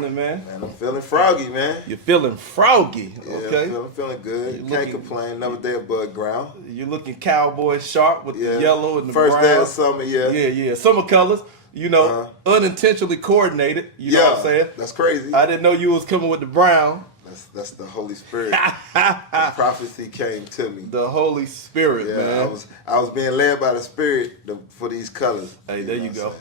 morning, man? Man, I'm feeling froggy, man. You're feeling froggy. Yeah, Okay. I'm feeling good. Can't complain. Another day above ground. You're looking cowboy sharp with the yellow and the First brown. day of summer, Yeah. Summer colors, unintentionally coordinated. You know what I'm saying? That's crazy. I didn't know you was coming with the brown. That's the Holy Spirit. The prophecy came to me. The Holy Spirit, man. I was being led by the Spirit for these colors. Hey, there you go.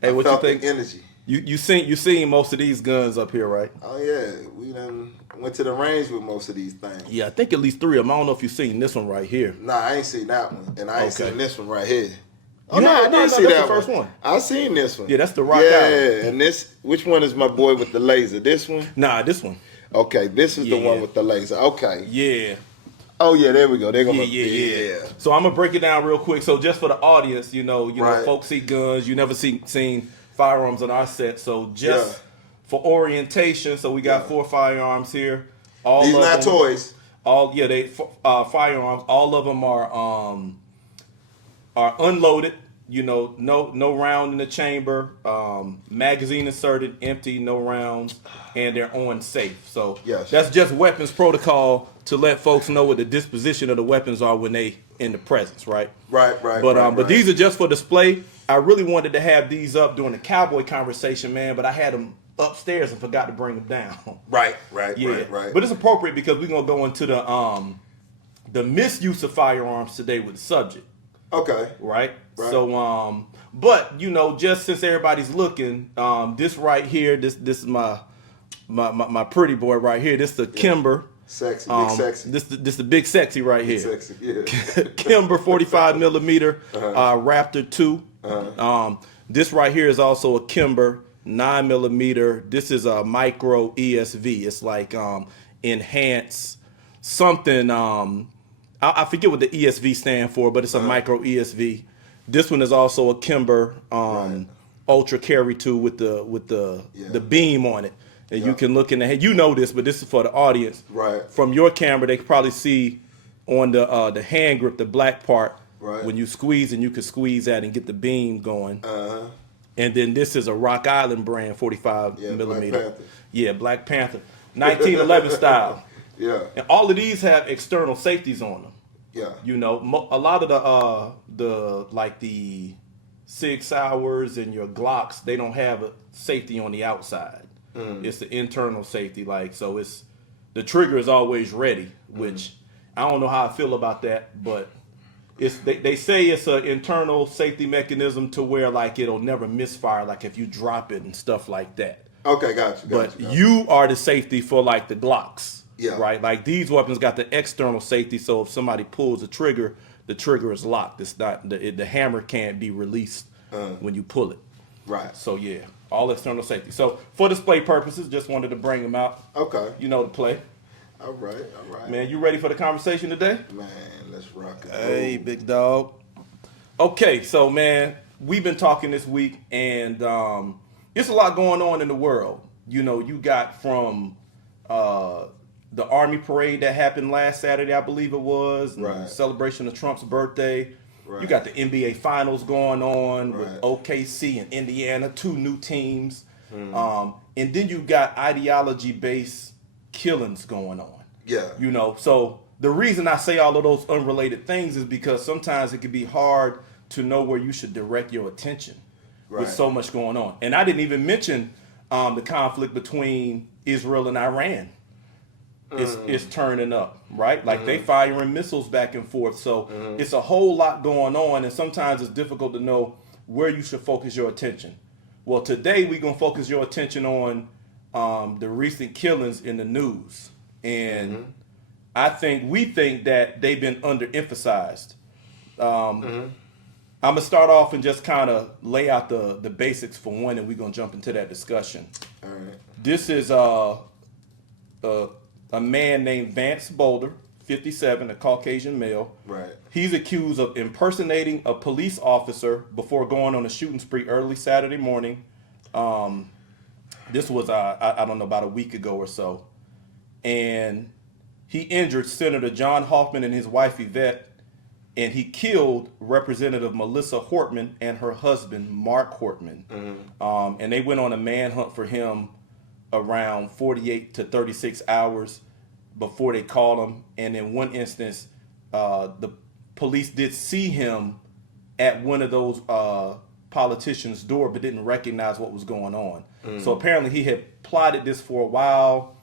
Hey, what felt you think? The energy. You seen most of these guns up here, right? Oh yeah, we done went to the range with most of these things. Yeah, I think at least 3 of them. I don't know if you seen this one right here. Nah, I ain't seen that one, and I ain't seen this one right here. Oh no, I did see that. That's the first one. I seen this one. Yeah, that's the Rock Island. Yeah, and this, which one is my boy with the laser? This one? Nah, this one. Okay, this is the one with the laser. Okay. Yeah. Oh yeah, there we go. They're gonna So I'm gonna break it down real quick. So just for the audience, you know, folks see guns. You never seen firearms on our set. So just for orientation, so we got 4 firearms here. All these of not them, toys. They firearms. All of them are unloaded. You know, no round in the chamber. Magazine inserted, empty, no rounds, and they're on safe. So that's just weapons protocol to let folks know what the disposition of the weapons are when they in the presence, right? Right. But these are just for display. I really wanted to have these up during the cowboy conversation, man, but I had them upstairs and forgot to bring them down. Right. But it's appropriate because we're gonna go into the misuse of firearms today with the subject. Okay. Right. So, but you know, just since everybody's looking, this right here, this is my pretty boy right here. This is the Kimber. Sexy, big sexy. This the big sexy right here. Sexy, yeah. Kimber 45 millimeter Raptor 2. This right here is also a Kimber 9 millimeter. This is a micro ESV. It's like enhanced something. I forget what the ESV stand for, but it's a micro ESV. This one is also a Kimber Ultra Carry 2 with the beam on it. And you can look in the head. You know this, but this is for the audience. Right. From your camera, they can probably see on the hand grip, the black part. Right. When you squeeze, and you can squeeze that and get the beam going. And then this is a Rock Island brand 45 millimeter. Black Panther. Yeah, Black Panther. 1911 style. Yeah. And all of these have external safeties on them. Yeah. You know, a lot of the Sig Sauers and your Glocks, they don't have a safety on the outside. It's the internal safety. Like, so it's the trigger is always ready, which I don't know how I feel about that, but they say it's an internal safety mechanism to where like it'll never misfire, like if you drop it and stuff like that. Okay, gotcha. You are the safety for like the Glocks. Yeah. Right? Like these weapons got the external safety, so if somebody pulls the trigger is locked. It's not the hammer can't be released when you pull it. Right. So yeah, all external safety. So for display purposes, just wanted to bring them out. Okay. You know the play. All right. Man, you ready for the conversation today? Man, let's rock it. Hey, big dog. Okay, so man, we've been talking this week, and it's a lot going on in the world. You know, you got from the Army parade that happened last Saturday, I believe it was, celebration of Trump's birthday. Right. You got the NBA Finals going on with OKC and Indiana, 2 new teams. And then you got ideology-based killings going on. Yeah. You know, so the reason I say all of those unrelated things is because sometimes it can be hard to know where you should direct your attention with so much going on. And I didn't even mention the conflict between Israel and Iran. It's turning up, right? Like they firing missiles back and forth. So it's a whole lot going on, and sometimes it's difficult to know where you should focus your attention. Well, today we're going to focus your attention on the recent killings in the news. And we think that they've been underemphasized. I'm going to start off and just kind of lay out the basics for one, and we're going to jump into that discussion. All right. This is a man named Vance Boelter, 57, a Caucasian male. Right. He's accused of impersonating a police officer before going on a shooting spree early Saturday morning. This was, I don't know, about a week ago or so. And he injured Senator John Hoffman and his wife Yvette, and he killed Representative Melissa Hortman and her husband, Mark Hortman. And they went on a manhunt for him around 48 to 36 hours before they called him. And in one instance, the police did see him at one of those politicians' door, but didn't recognize what was going on. So apparently he had plotted this for a while.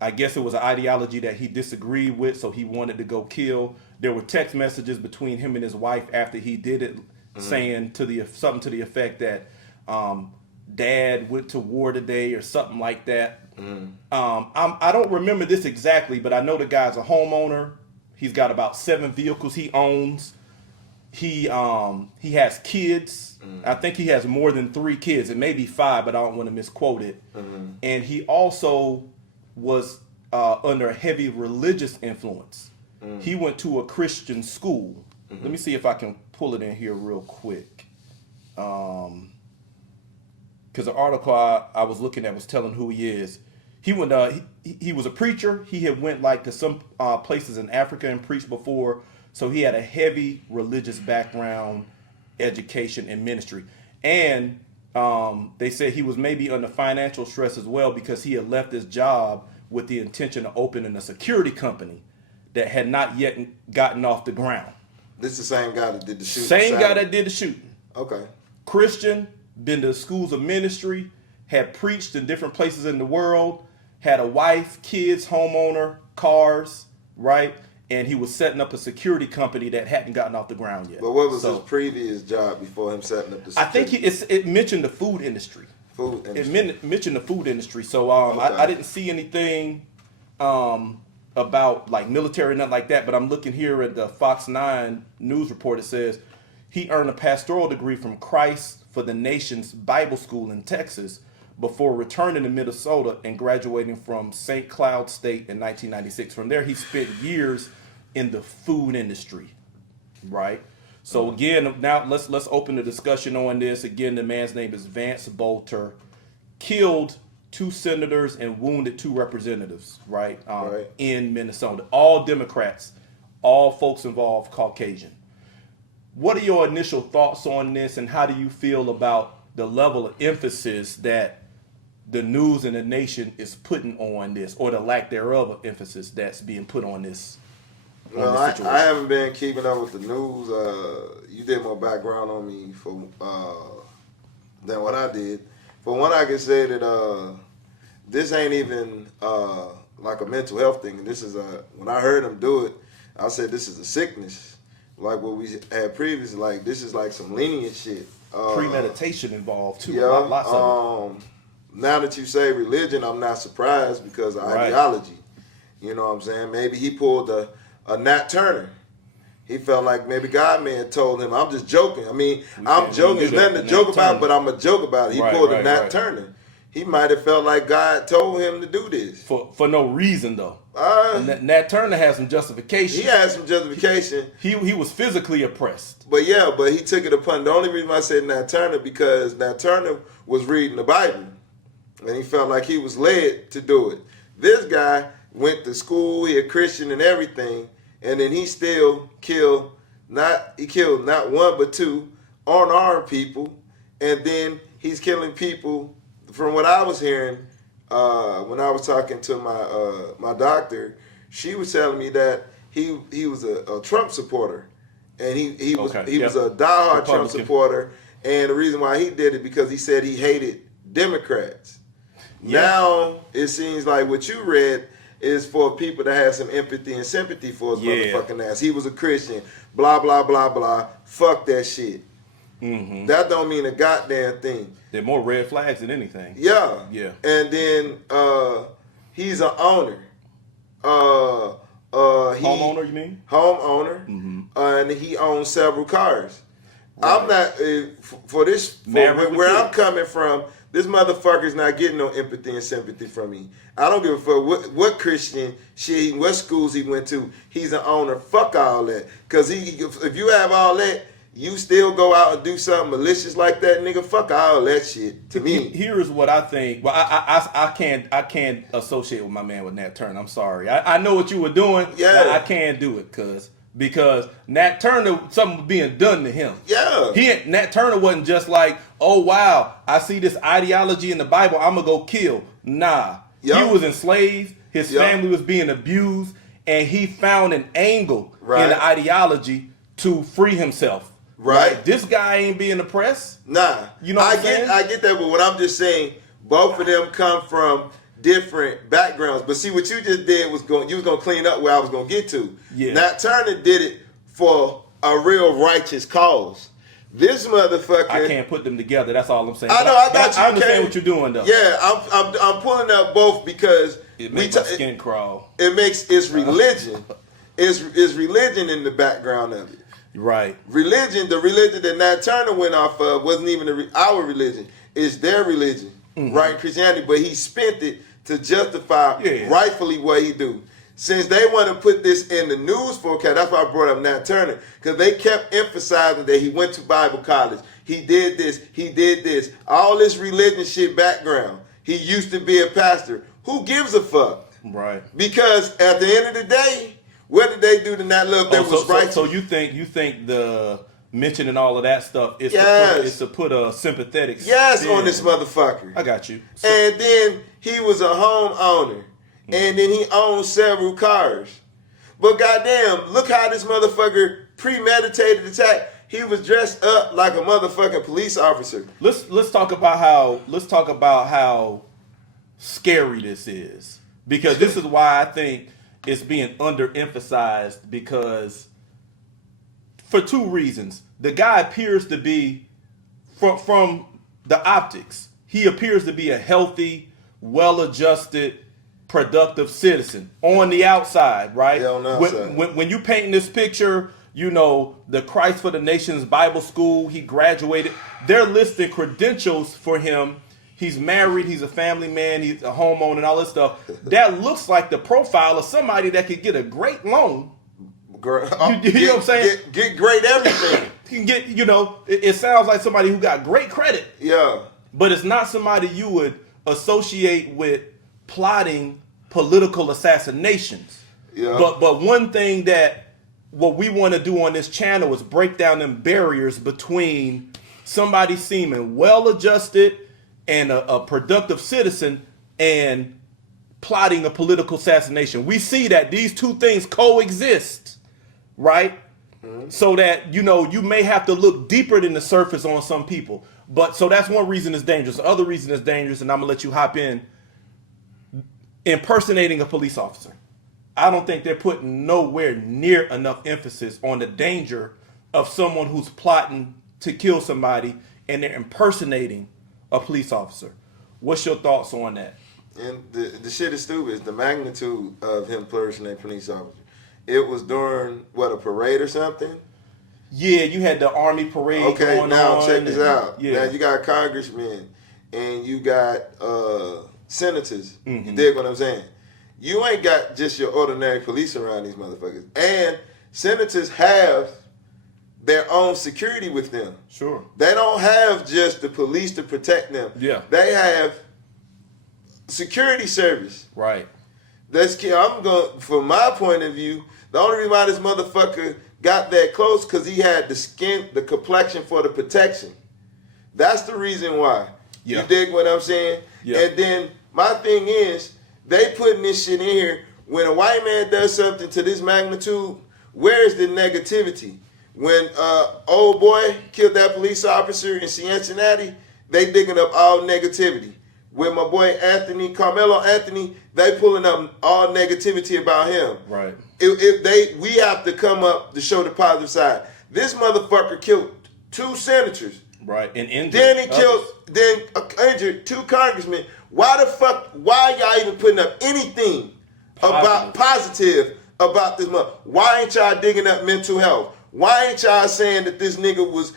I guess it was an ideology that he disagreed with, so he wanted to go kill. There were text messages between him and his wife after he did it, saying something to the effect that Dad went to war today or something like that. I don't remember this exactly, but I know the guy's a homeowner. He's got about 7 vehicles he owns. He has kids. I think he has more than 3 kids. It may be 5, but I don't want to misquote it. And he also was under a heavy religious influence. He went to a Christian school. Let me see if I can pull it in here real quick. Because the article I was looking at was telling who he is. He went. He was a preacher. He had went like to some places in Africa and preached before. So he had a heavy religious background, education, and ministry. And they said he was maybe under financial stress as well because he had left his job with the intention of opening a security company that had not yet gotten off the ground. This is the same guy that did the shooting? Same guy that did the shooting. Okay. Christian, been to schools of ministry, had preached in different places in the world, had a wife, kids, homeowner, cars, right? And he was setting up a security company that hadn't gotten off the ground yet. But what was his previous job before him setting up the security? I think it mentioned the food industry. Food industry. It mentioned the food industry. So I didn't see anything about like military, nothing like that. But I'm looking here at the Fox 9 news report. It says he earned a pastoral degree from Christ for the Nation's Bible School in Texas before returning to Minnesota and graduating from St. Cloud State in 1996. From there, he spent years in the food industry, right? So again, now let's open the discussion on this. Again, the man's name is Vance Boelter. Killed 2 senators and wounded 2 representatives, right? In Minnesota. All Democrats, all folks involved Caucasian. What are your initial thoughts on this, and how do you feel about the level of emphasis that the news and the nation is putting on this, or the lack thereof of emphasis that's being put on this? Well, I haven't been keeping up with the news. You did more background on me than what I did. For one, I can say that this ain't even like a mental health thing. This is when I heard him do it, I said this is a sickness, like what we had previously. Like this is like some lenient shit. Premeditation involved too. Yeah. Lots of it. Now that you say religion, I'm not surprised because of ideology. You know what I'm saying? Maybe he pulled a Nat Turner. He felt like maybe God man told him, I'm just joking. I mean, I'm joking. There's nothing to joke about, but I'm a joke about it. He pulled a Nat Turner. He might have felt like God told him to do this. For no reason, though. Nat Turner has some justification. He had some justification. He was physically oppressed. But he took it upon. The only reason I said Nat Turner, because Nat Turner was reading the Bible. And he felt like he was led to do it. This guy went to school, he a Christian and everything, and then he still killed not one but 2 unarmed people, and then he's killing people. From what I was hearing, when I was talking to my doctor, she was telling me that he was a Trump supporter, and he was a diehard Trump supporter, and the reason why he did it because he said he hated Democrats. Yeah. Now it seems like what you read is for people that have some empathy and sympathy for his motherfucking ass. He was a Christian, blah blah blah blah. Fuck that shit. Mm-hmm. That don't mean a goddamn thing. They're more red flags than anything. Yeah. Yeah. And then he's an owner. Homeowner, you mean? Homeowner. Mm-hmm. And he owns several cars. Right. I'm not for this. Where I'm coming from, this motherfucker's not getting no empathy and sympathy from me. I don't give a fuck what Christian shit, what schools he went to. He's an owner. Fuck all that. Because if you have all that, you still go out and do something malicious like that, nigga. Fuck all that shit. To me, here's what I think. Well, I can't associate with my man with Nat Turner. I'm sorry. I know what you were doing. Yeah, I can't do it because because Nat Turner, something was being done to him. Yeah. Nat Turner wasn't just like, oh wow, I see this ideology in the Bible, I'm gonna go kill. Nah, he was enslaved. His family was being abused, and he found an angle in the ideology to free himself. Right. This guy ain't being oppressed. Nah. You know what I'm saying? I get that, but what I'm just saying, both of them come from different backgrounds. But see, what you just did was you was gonna clean up where I was gonna get to. Yeah. Nat Turner did it for a real righteous cause. This motherfucker. I can't put them together. That's all I'm saying. I know. I got you. I understand what you're doing, though. Yeah, I'm pulling up both because it makes my skin crawl. It's religion. It's religion in the background of it. Right. Religion, the religion that Nat Turner went off of wasn't even our religion. It's their religion, right? Christianity, but he spent it to justify rightfully what he do. Since they want to put this in the news forecast, that's why I brought up Nat Turner, because they kept emphasizing that he went to Bible college, he did this, all this religion shit background. He used to be a pastor. Who gives a fuck? Right. Because at the end of the day, what did they do to Nat Love that was right? So you think the mentioning all of that stuff is to put a sympathetic on this motherfucker. I got you. And then he was a homeowner. And then he owned several cars. But goddamn, look how this motherfucker premeditated attack. He was dressed up like a motherfucking police officer. Let's talk about how scary this is. Because this is why I think it's being underemphasized, because for two reasons. The guy appears to be, from the optics, he appears to be a healthy, well-adjusted, productive citizen on the outside, right? Yeah, on the outside. When you painting this picture, you know, the Christ for the Nations Bible School, he graduated. They're listing credentials for him. He's married, he's a family man, he's a homeowner and all this stuff. That looks like the profile of somebody that could get a great loan. You know what I'm saying? Get great everything. He can get, it sounds like somebody who got great credit. Yeah. But it's not somebody you would associate with plotting political assassinations. Yeah. But one thing that what we want to do on this channel is break down them barriers between somebody seeming well-adjusted and a productive citizen and plotting a political assassination. We see that these two things coexist, right? Mm-hmm. So that, you may have to look deeper than the surface on some people. But so that's one reason it's dangerous. The other reason it's dangerous, and I'm going to let you hop in, impersonating a police officer. I don't think they're putting nowhere near enough emphasis on the danger of someone who's plotting to kill somebody and they're impersonating a police officer. What's your thoughts on that? And the shit is stupid. It's the magnitude of him impersonating a police officer. It was during, a parade or something? Yeah, you had the army parade going on. Okay, now check this out. Yeah. Now you got congressmen and you got senators. Mm-hmm. You dig what I'm saying? You ain't got just your ordinary police around these motherfuckers. And senators have their own security with them. Sure. They don't have just the police to protect them. Yeah. They have security service. Right. From my point of view, the only reason why this motherfucker got that close because he had the complexion for the protection. That's the reason why. Yeah. You dig what I'm saying? Yeah. And then my thing is, they putting this shit in here. When a white man does something to this magnitude, where's the negativity? When old boy killed that police officer in Cincinnati, they digging up all negativity. When my boy Carmelo Anthony, they pulling up all negativity about him. Right. We have to come up to show the positive side. This motherfucker killed 2 senators. Right. And injured. Then he injured 2 congressmen. Why y'all even putting up anything positive about this mother? Why ain't y'all digging up mental health? Why ain't y'all saying that this nigga was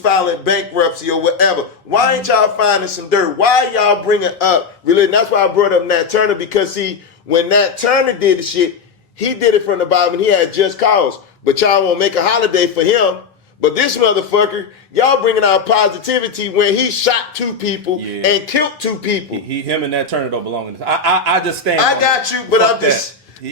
filing bankruptcy or whatever? Why ain't y'all finding some dirt? Why y'all bringing up religion? That's why I brought up Nat Turner, because see, when Nat Turner did the shit, he did it from the Bible and he had just cause. But y'all won't make a holiday for him. But this motherfucker, y'all bringing out positivity when he shot 2 people and killed 2 people. Him and Nat Turner don't belong in this. I just stand. I got you, but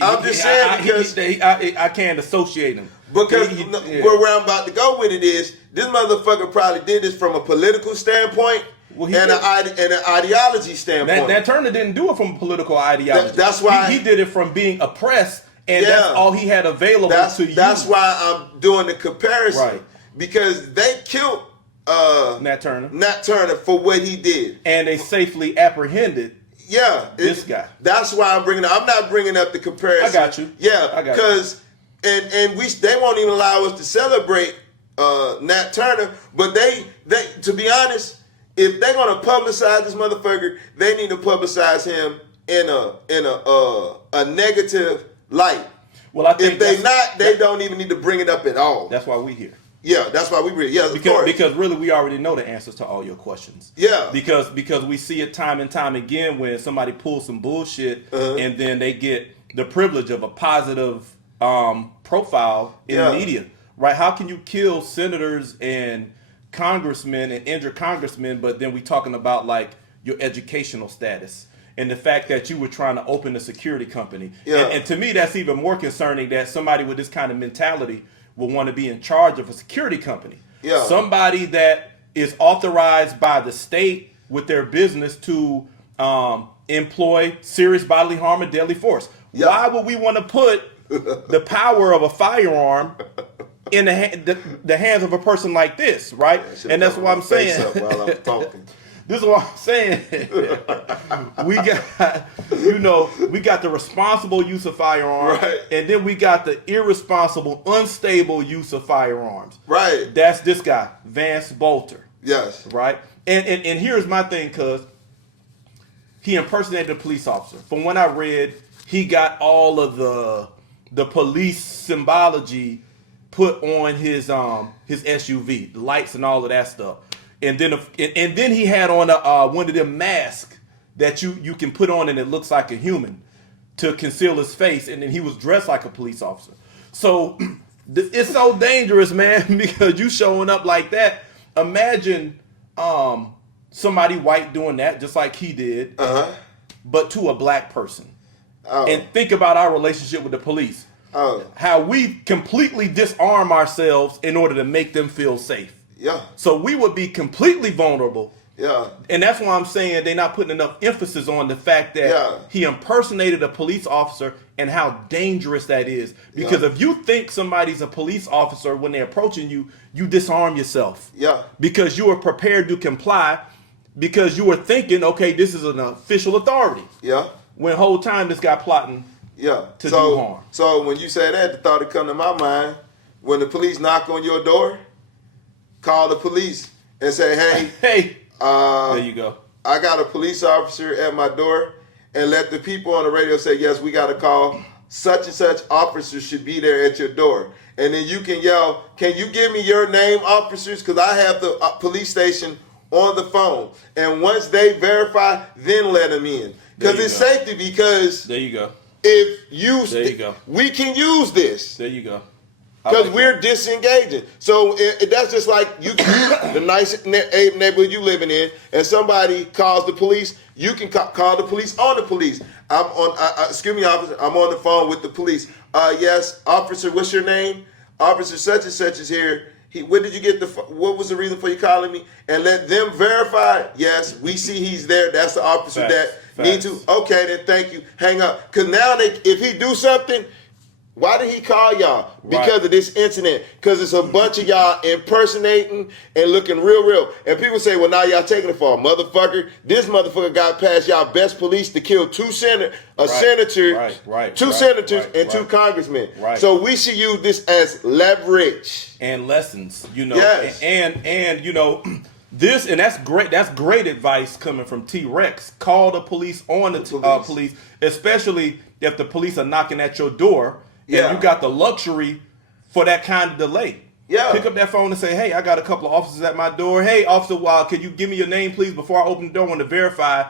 I'm just saying because I can't associate him. Because where I'm about to go with it is, this motherfucker probably did this from a political standpoint and an ideology standpoint. Nat Turner didn't do it from a political ideology. That's why he did it from being oppressed, and that's all he had available to use. That's why I'm doing the comparison, right? Because they killed Nat Turner for what he did, and they safely apprehended. Yeah, this guy. That's why I'm not bringing up the comparison. I got you. Yeah, because and they won't even allow us to celebrate Nat Turner. But they to be honest, if they're gonna publicize this motherfucker, they need to publicize him in a negative light. Well, I think if they don't even need to bring it up at all. That's why we here. Yeah, that's why we bring it. Yeah, because really we already know the answers to all your questions. Yeah. Because we see it time and time again when somebody pulls some bullshit and then they get the privilege of a positive profile in the media. Right? How can you kill senators and congressmen and injure congressmen, but then we talking about like your educational status and the fact that you were trying to open a security company. Yeah. And to me that's even more concerning that somebody with this kind of mentality will want to be in charge of a security company. Yeah. Somebody that is authorized by the state with their business to employ serious bodily harm or deadly force. Yeah. Why would we want to put the power of a firearm in the hands of a person like this, right? And that's what I'm saying. While I'm talking. This is what I'm saying. we got the responsible use of firearms, right. And then we got the irresponsible, unstable use of firearms. Right. That's this guy, Vance Boelter. Yes. Right? And here's my thing, cuz he impersonated a police officer. From what I read, he got all of the police symbology put on his SUV, the lights and all of that stuff. And then he had on one of them masks that you can put on and it looks like a human to conceal his face. And then he was dressed like a police officer. So it's so dangerous, man, because you showing up like that. Imagine somebody white doing that just like he did, but to a black person. Oh. And think about our relationship with the police. Oh. How we completely disarm ourselves in order to make them feel safe. Yeah. So we would be completely vulnerable. Yeah. And that's why I'm saying they're not putting enough emphasis on the fact that he impersonated a police officer and how dangerous that is. Because if you think somebody's a police officer when they're approaching you, you disarm yourself. Yeah. Because you are prepared to comply because you were thinking, okay, this is an official authority. Yeah. When the whole time this guy plotting to do harm. So when you say that, the thought that come to my mind, when the police knock on your door, call the police and say, hey, there you go. I got a police officer at my door, and let the people on the radio say, yes, we got a call. Such and such officers should be there at your door. And then you can yell, can you give me your name, officers? Because I have the police station on the phone. And once they verify, then let them in. Because it's safety because there you go. We can use this. There you go. Because we're disengaging. So that's just like you, the nice neighborhood you living in, and somebody calls the police, you can call the police on the police. Excuse me, officer, I'm on the phone with the police. Yes, officer, what's your name? Officer such and such is here. Where did you get what was the reason for you calling me? And let them verify, yes, we see he's there. That's the officer need to. Okay, then thank you. Hang up. Because now if he do something, why did he call y'all? Because of this incident. Because it's a bunch of y'all impersonating and looking real. And people say, well, now y'all taking it for a motherfucker. This motherfucker got past y'all best police to kill two senators and two congressmen. Right. So we should use this as leverage. And lessons, Yes. And this, and that's great. That's great advice coming from T-Rex. Call the police on the police, especially if the police are knocking at your door. Yeah. And you got the luxury for that kind of delay. Yeah. Pick up that phone and say, hey, I got a couple of officers at my door. Hey, Officer Wild, can you give me your name, please, before I open the door? I want to verify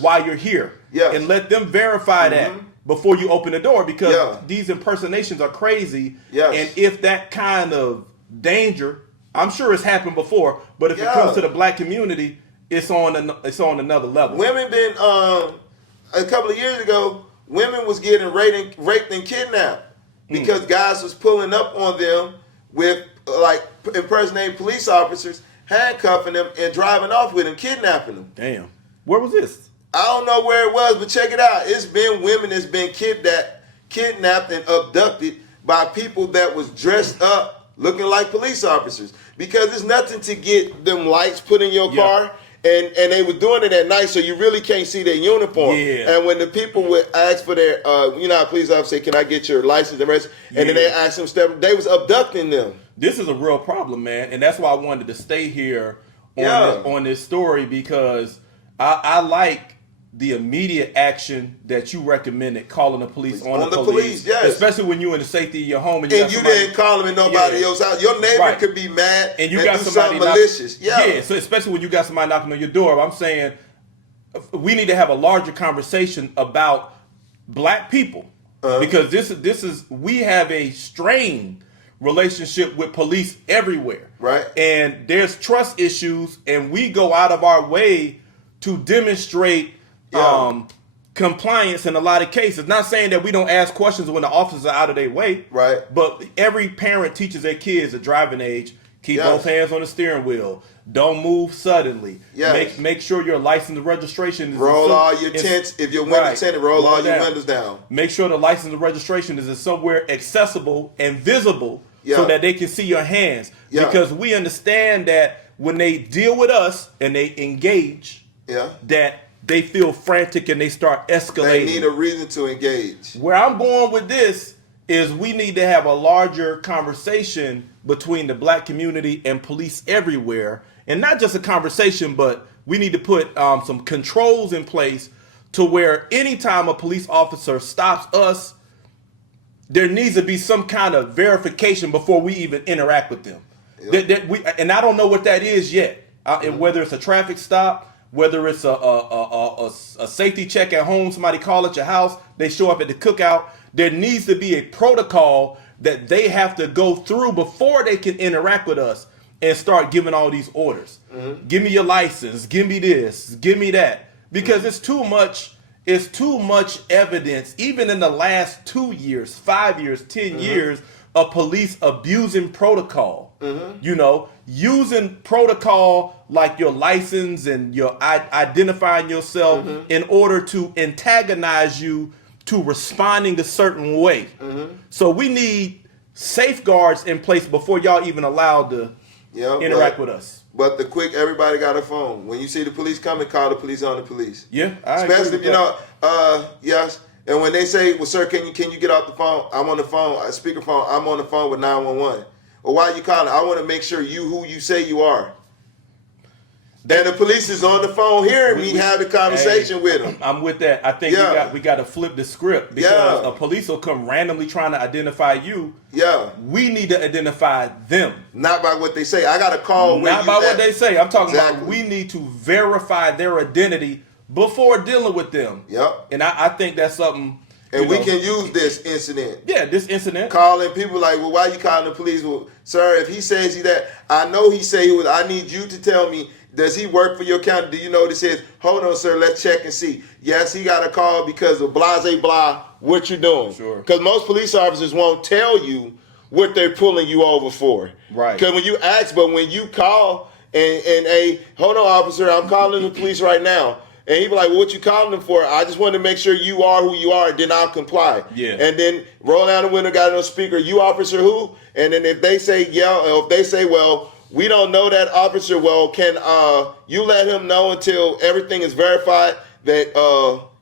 why you're here. Yes. And let them verify that before you open the door, because these impersonations are crazy. Yes. And if that kind of danger, I'm sure it's happened before, but if it comes to the black community, it's on another level. Women been, a couple of years ago, women was getting raped and kidnapped because guys was pulling up on them with like impersonating police officers, handcuffing them and driving off with them, kidnapping them. Damn. Where was this? I don't know where it was, but check it out. It's been women that's been kidnapped and abducted by people that was dressed up looking like police officers, because there's nothing to get them lights put in your car. And they were doing it at night, so you really can't see their uniform. Yeah. And when the people would ask for their, how police officers say, "Can I get your license and rest?" And then they ask them stuff. They was abducting them. This is a real problem, man, and that's why I wanted to stay here on this story, because I like the immediate action that you recommended, calling the police on the police, yes. Especially when you're in the safety of your home and you didn't call them in nobody else's house. Your neighbor could be mad and you got do somebody something malicious. So especially when you got somebody knocking on your door. I'm saying we need to have a larger conversation about black people, because this is we have a strained relationship with police everywhere, right? And there's trust issues, and we go out of our way to demonstrate compliance in a lot of cases. Not saying that we don't ask questions when the officers are out of their way, right? But every parent teaches their kids at driving age, keep both hands on the steering wheel, don't move suddenly, make sure your license and registration is roll all your tents. If your window tinted, roll all your windows down. Make sure the license and registration is somewhere accessible and visible, so that they can see your hands. Because we understand that when they deal with us and they engage, that they feel frantic and they start escalating. They need a reason to engage. Where I'm going with this is we need to have a larger conversation between the black community and police everywhere. And not just a conversation, but we need to put some controls in place to where anytime a police officer stops us, there needs to be some kind of verification before we even interact with them. And I don't know what that is yet. Whether it's a traffic stop, whether it's a safety check at home, somebody call at your house, they show up at the cookout, there needs to be a protocol that they have to go through before they can interact with us and start giving all these orders. Give me your license, give me this, give me that. Because it's too much evidence, even in the last 2 years, 5 years, 10 years, of police abusing protocol. Using protocol like your license and your identifying yourself in order to antagonize you to responding a certain way. So we need safeguards in place before y'all even allowed to interact with us. But everybody got a phone. When you see the police coming, call the police on the police. Yeah, especially if yes. And when they say, "Well, sir, can you get off the phone? I'm on the phone, speakerphone. I'm on the phone with 911." Well, why are you calling? I want to make sure you who you say you are. And the police is on the phone hearing me have the conversation with them. I'm with that. I think we got to flip the script, because a police will come randomly trying to identify you. We need to identify them. Not by what they say. I got to call. Not by what they say. I'm talking about we need to verify their identity before dealing with them. And I think that's something. And we can use this incident. This incident. Calling people like, "Well, why are you calling the police?" Well, sir, if he says he that, I know he say he was. I need you to tell me, does he work for your county? Do you know this is? Hold on, sir, let's check and see. Yes, he got a call because of blase blah, what you doing. Sure. Because most police officers won't tell you what they're pulling you over for. Right. Because when you ask, but when you call and hold on, officer, I'm calling the police right now. And he be like, "Well, what you calling them for?" "I just want to make sure you are who you are, and then I'll comply." And then roll down the window, got it on speaker, "You officer who?" And then if they say, or if they say, "Well, we don't know that officer," "Well, can you let him know until everything is verified that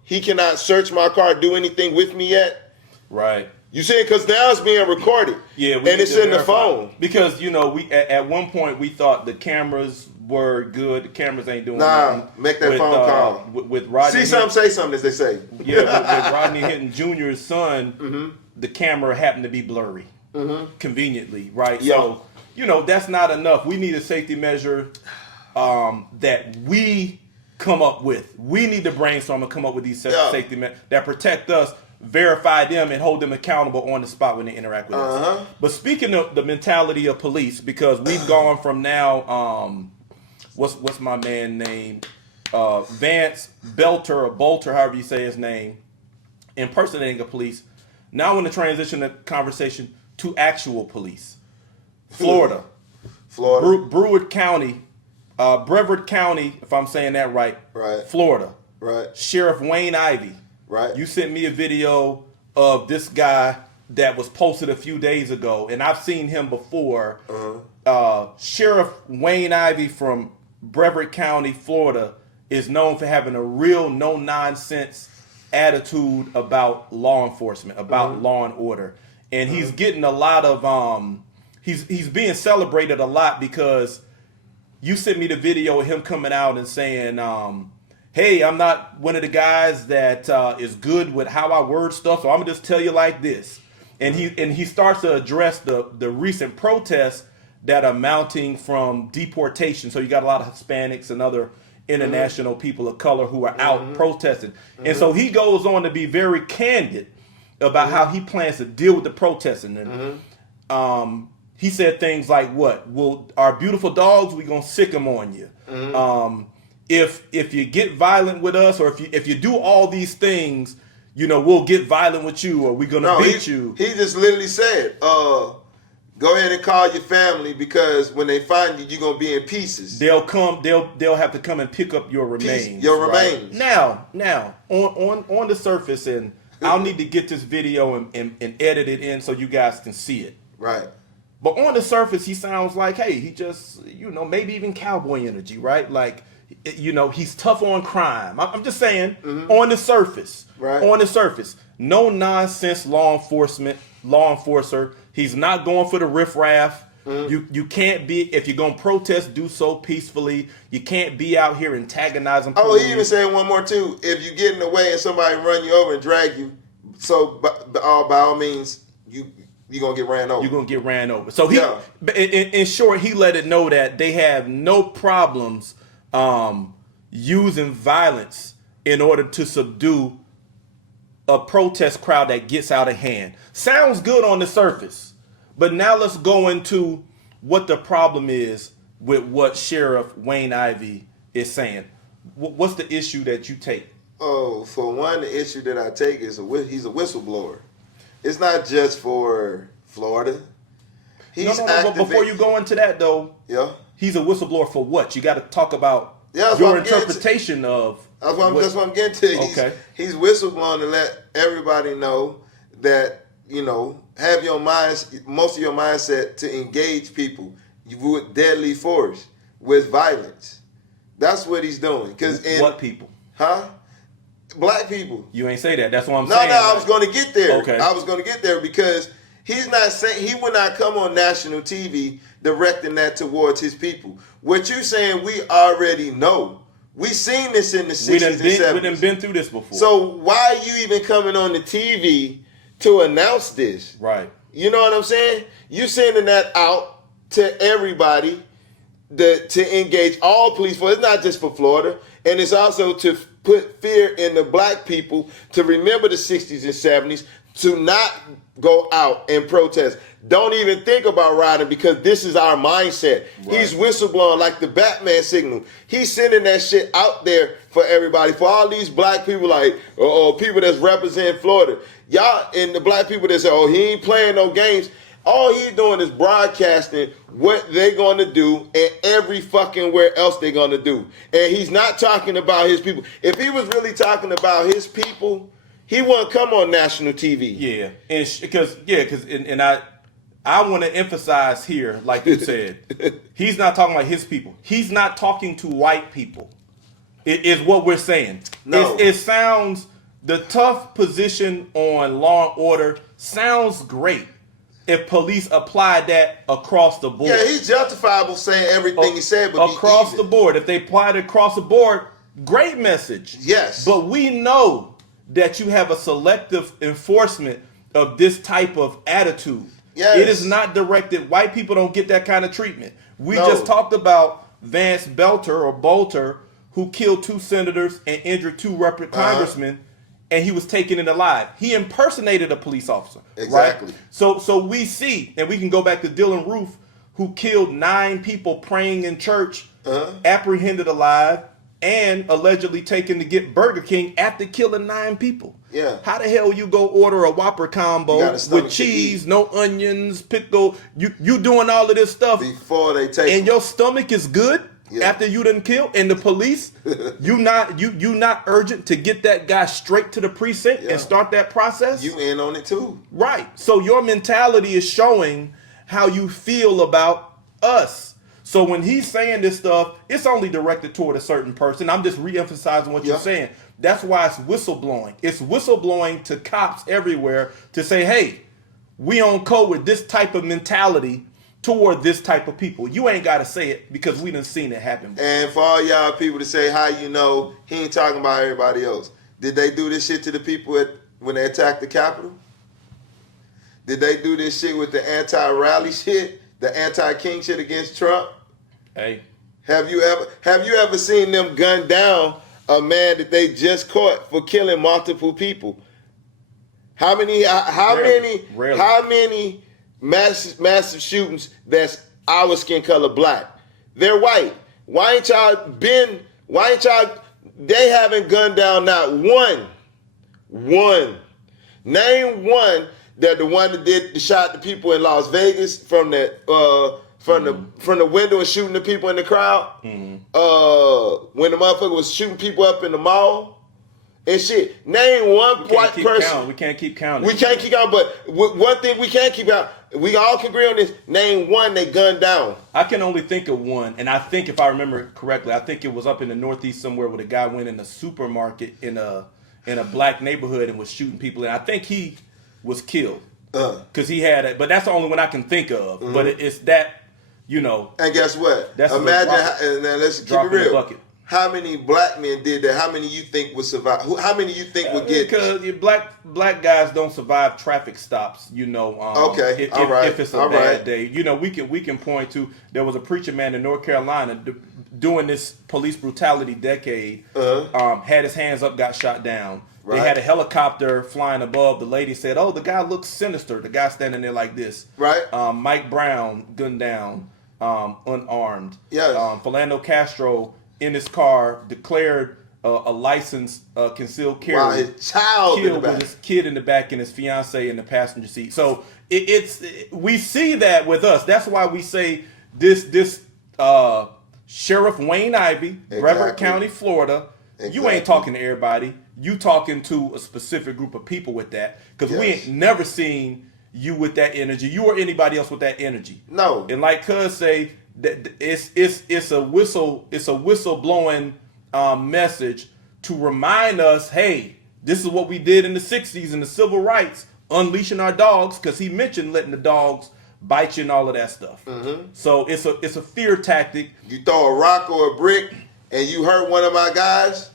he cannot search my car, do anything with me yet?" Right. You see, because now it's being recorded. And it's in the phone. Because, we at one point we thought the cameras were good. The cameras ain't doing nothing. Make that phone call. With Rodney. See something, say something, as they say. With Rodney Hinton Jr.'s son, the camera happened to be blurry. Conveniently, right? So, that's not enough. We need a safety measure that we come up with. We need to brainstorm and come up with these safety measures that protect us, verify them, and hold them accountable on the spot when they interact with us. But speaking of the mentality of police, because we've gone from now, what's my man name? Vance, Boelter, however you say his name. impersonating a police. Now I want to transition the conversation to actual police. Florida. Brevard County, if I'm saying that right. Right. Florida. Right. Sheriff Wayne Ivey. Right. You sent me a video of this guy that was posted a few days ago, and I've seen him before. Sheriff Wayne Ivey from Brevard County, Florida, is known for having a real no-nonsense attitude about law enforcement, about law and order. And he's getting a lot of, he's being celebrated a lot because you sent me the video of him coming out and saying, hey, I'm not one of the guys that is good with how I word stuff, so I'm gonna just tell you like this. And he starts to address the recent protests that are mounting from deportation. So you got a lot of Hispanics and other international people of color who are out protesting. And so he goes on to be very candid about how he plans to deal with the protesting. And he said things like, what? Well, our beautiful dogs, we gonna sick them on you. If you get violent with us, or if you do all these things, you know, we'll get violent with you, or we're gonna beat you. He just literally said, go ahead and call your family, because when they find you, you're gonna be in pieces. They'll have to come and pick up your remains. Remains. Now, on the surface, and I'll need to get this video and edit it in so you guys can see it. Right. But on the surface, he sounds like, hey, he just, you know, maybe even cowboy energy, right? Like, you know, he's tough on crime. I'm just saying, on the surface. Right. On the surface. No nonsense law enforcer. He's not going for the riffraff. You can't be, if you're going to protest, do so peacefully. You can't be out here antagonizing police. Oh, he even said one more too. If you get in the way and somebody run you over and drag you, so by all means, you're going to get ran over. You're going to get ran over. So in short, he let it know that they have no problems using violence in order to subdue a protest crowd that gets out of hand. Sounds good on the surface, but now let's go into what the problem is with what Sheriff Wayne Ivey is saying. What's the issue that you take? Oh, for one, the issue that I take is he's a whistleblower. It's not just for Florida. But before you go into that, though, he's a whistleblower for what? You got to talk about your interpretation of. That's what I'm getting to. Okay. He's whistleblowing to let everybody know that, you know, have your most of your mindset to engage people with deadly force, with violence. That's what he's doing. What people? Huh? Black people. You ain't say that. That's what I'm saying. No, I was going to get there. Okay. I was going to get there because he's not saying, he would not come on national TV directing that towards his people. What you're saying, we already know. We seen this in the 60s and 70s. We done been through this before. So why are you even coming on the TV to announce this? Right. You know what I'm saying? You're sending that out to everybody to engage all police force. It's not just for Florida. And it's also to put fear in the black people to remember the 60s and 70s, to not go out and protest. Don't even think about rioting, because this is our mindset. Right. He's whistleblowing like the Batman signal. He's sending that shit out there for everybody, for all these black people, like, people that's representing Florida. Y'all, and the black people that say, oh, he ain't playing no games. All he's doing is broadcasting what they're going to do and every fucking where else they're going to do. And he's not talking about his people. If he was really talking about his people, he wouldn't come on national TV. Yeah, because I want to emphasize here, like you said, he's not talking about his people. He's not talking to white people. It is what we're saying. No. It sounds, the tough position on law and order sounds great if police applied that across the board. Yeah, he's justifiable saying everything he said, but across the board. If they applied it across the board, great message. Yes. But we know that you have a selective enforcement of this type of attitude. Yes. It is not directed. White people don't get that kind of treatment. We just talked about Vance Boelter, who killed 2 senators and injured 2 congressmen, and he was taken in alive. He impersonated a police officer. Exactly. Right? So we see, and we can go back to Dylan Roof, who killed 9 people praying in church, apprehended alive, and allegedly taken to get Burger King after killing 9 people. Yeah. How the hell you go order a Whopper combo with cheese, no onions, pickle? You doing all of this stuff before they take and your stomach is good after you done killed, and the police, you not urgent to get that guy straight to the precinct and start that process? You in on it too. Right. So your mentality is showing how you feel about us. So when he's saying this stuff, it's only directed toward a certain person. I'm just re-emphasizing what you're saying. That's why it's whistleblowing. It's whistleblowing to cops everywhere to say, hey, we on code with this type of mentality toward this type of people. You ain't got to say it because we done seen it happen before. And for all y'all people to say, how you know he ain't talking about everybody else. Did they do this shit to the people when they attacked the Capitol? Did they do this shit with the anti-rally shit? The anti-king shit against Trump? Hey. Have you ever seen them gun down a man that they just caught for killing multiple people? How many massive shootings that's our skin color black? They're white. Why ain't y'all they haven't gunned down not one. Name one that the one that did the shot the people in Las Vegas from the window and shooting the people in the crowd. When the motherfucker was shooting people up in the mall and shit. Name one white person. We can't keep counting. We can't keep counting, but one thing we can't keep out. We all can agree on this. Name one they gunned down. I can only think of one, and I think if I remember correctly, I think it was up in the Northeast somewhere where the guy went in a supermarket in a black neighborhood and was shooting people, and I think he was killed because he had it. But that's the only one I can think of. But it's that, you know. And guess what? That's imagine. Now let's keep it real. Bucket. How many black men did that? How many you think would survive? How many you think would get? Because black guys don't survive traffic stops. You know. Okay. If it's a bad day, you know, we can point to there was a preacher man in North Carolina doing this police brutality decade. Had his hands up, got shot down. Right. They had a helicopter flying above. The lady said, "Oh, the guy looks sinister." The guy standing there like this. Right. Mike Brown gunned down, unarmed. Yes. Philando Castro in his car declared a licensed concealed carry. Wow, his child killed in the back. with his kid in the back and his fiance in the passenger seat. So we see that with us. That's why we say this Sheriff Wayne Ivey, Brevard County, Florida. You ain't talking to everybody. You talking to a specific group of people with that, because we ain't never seen you with that energy. You or anybody else with that energy. No. And like Cuz say, that it's a whistle blowing message to remind us, hey, this is what we did in the 60s in the civil rights, unleashing our dogs, because he mentioned letting the dogs bite you and all of that stuff. So it's a fear tactic. You throw a rock or a brick and you hurt one of my guys,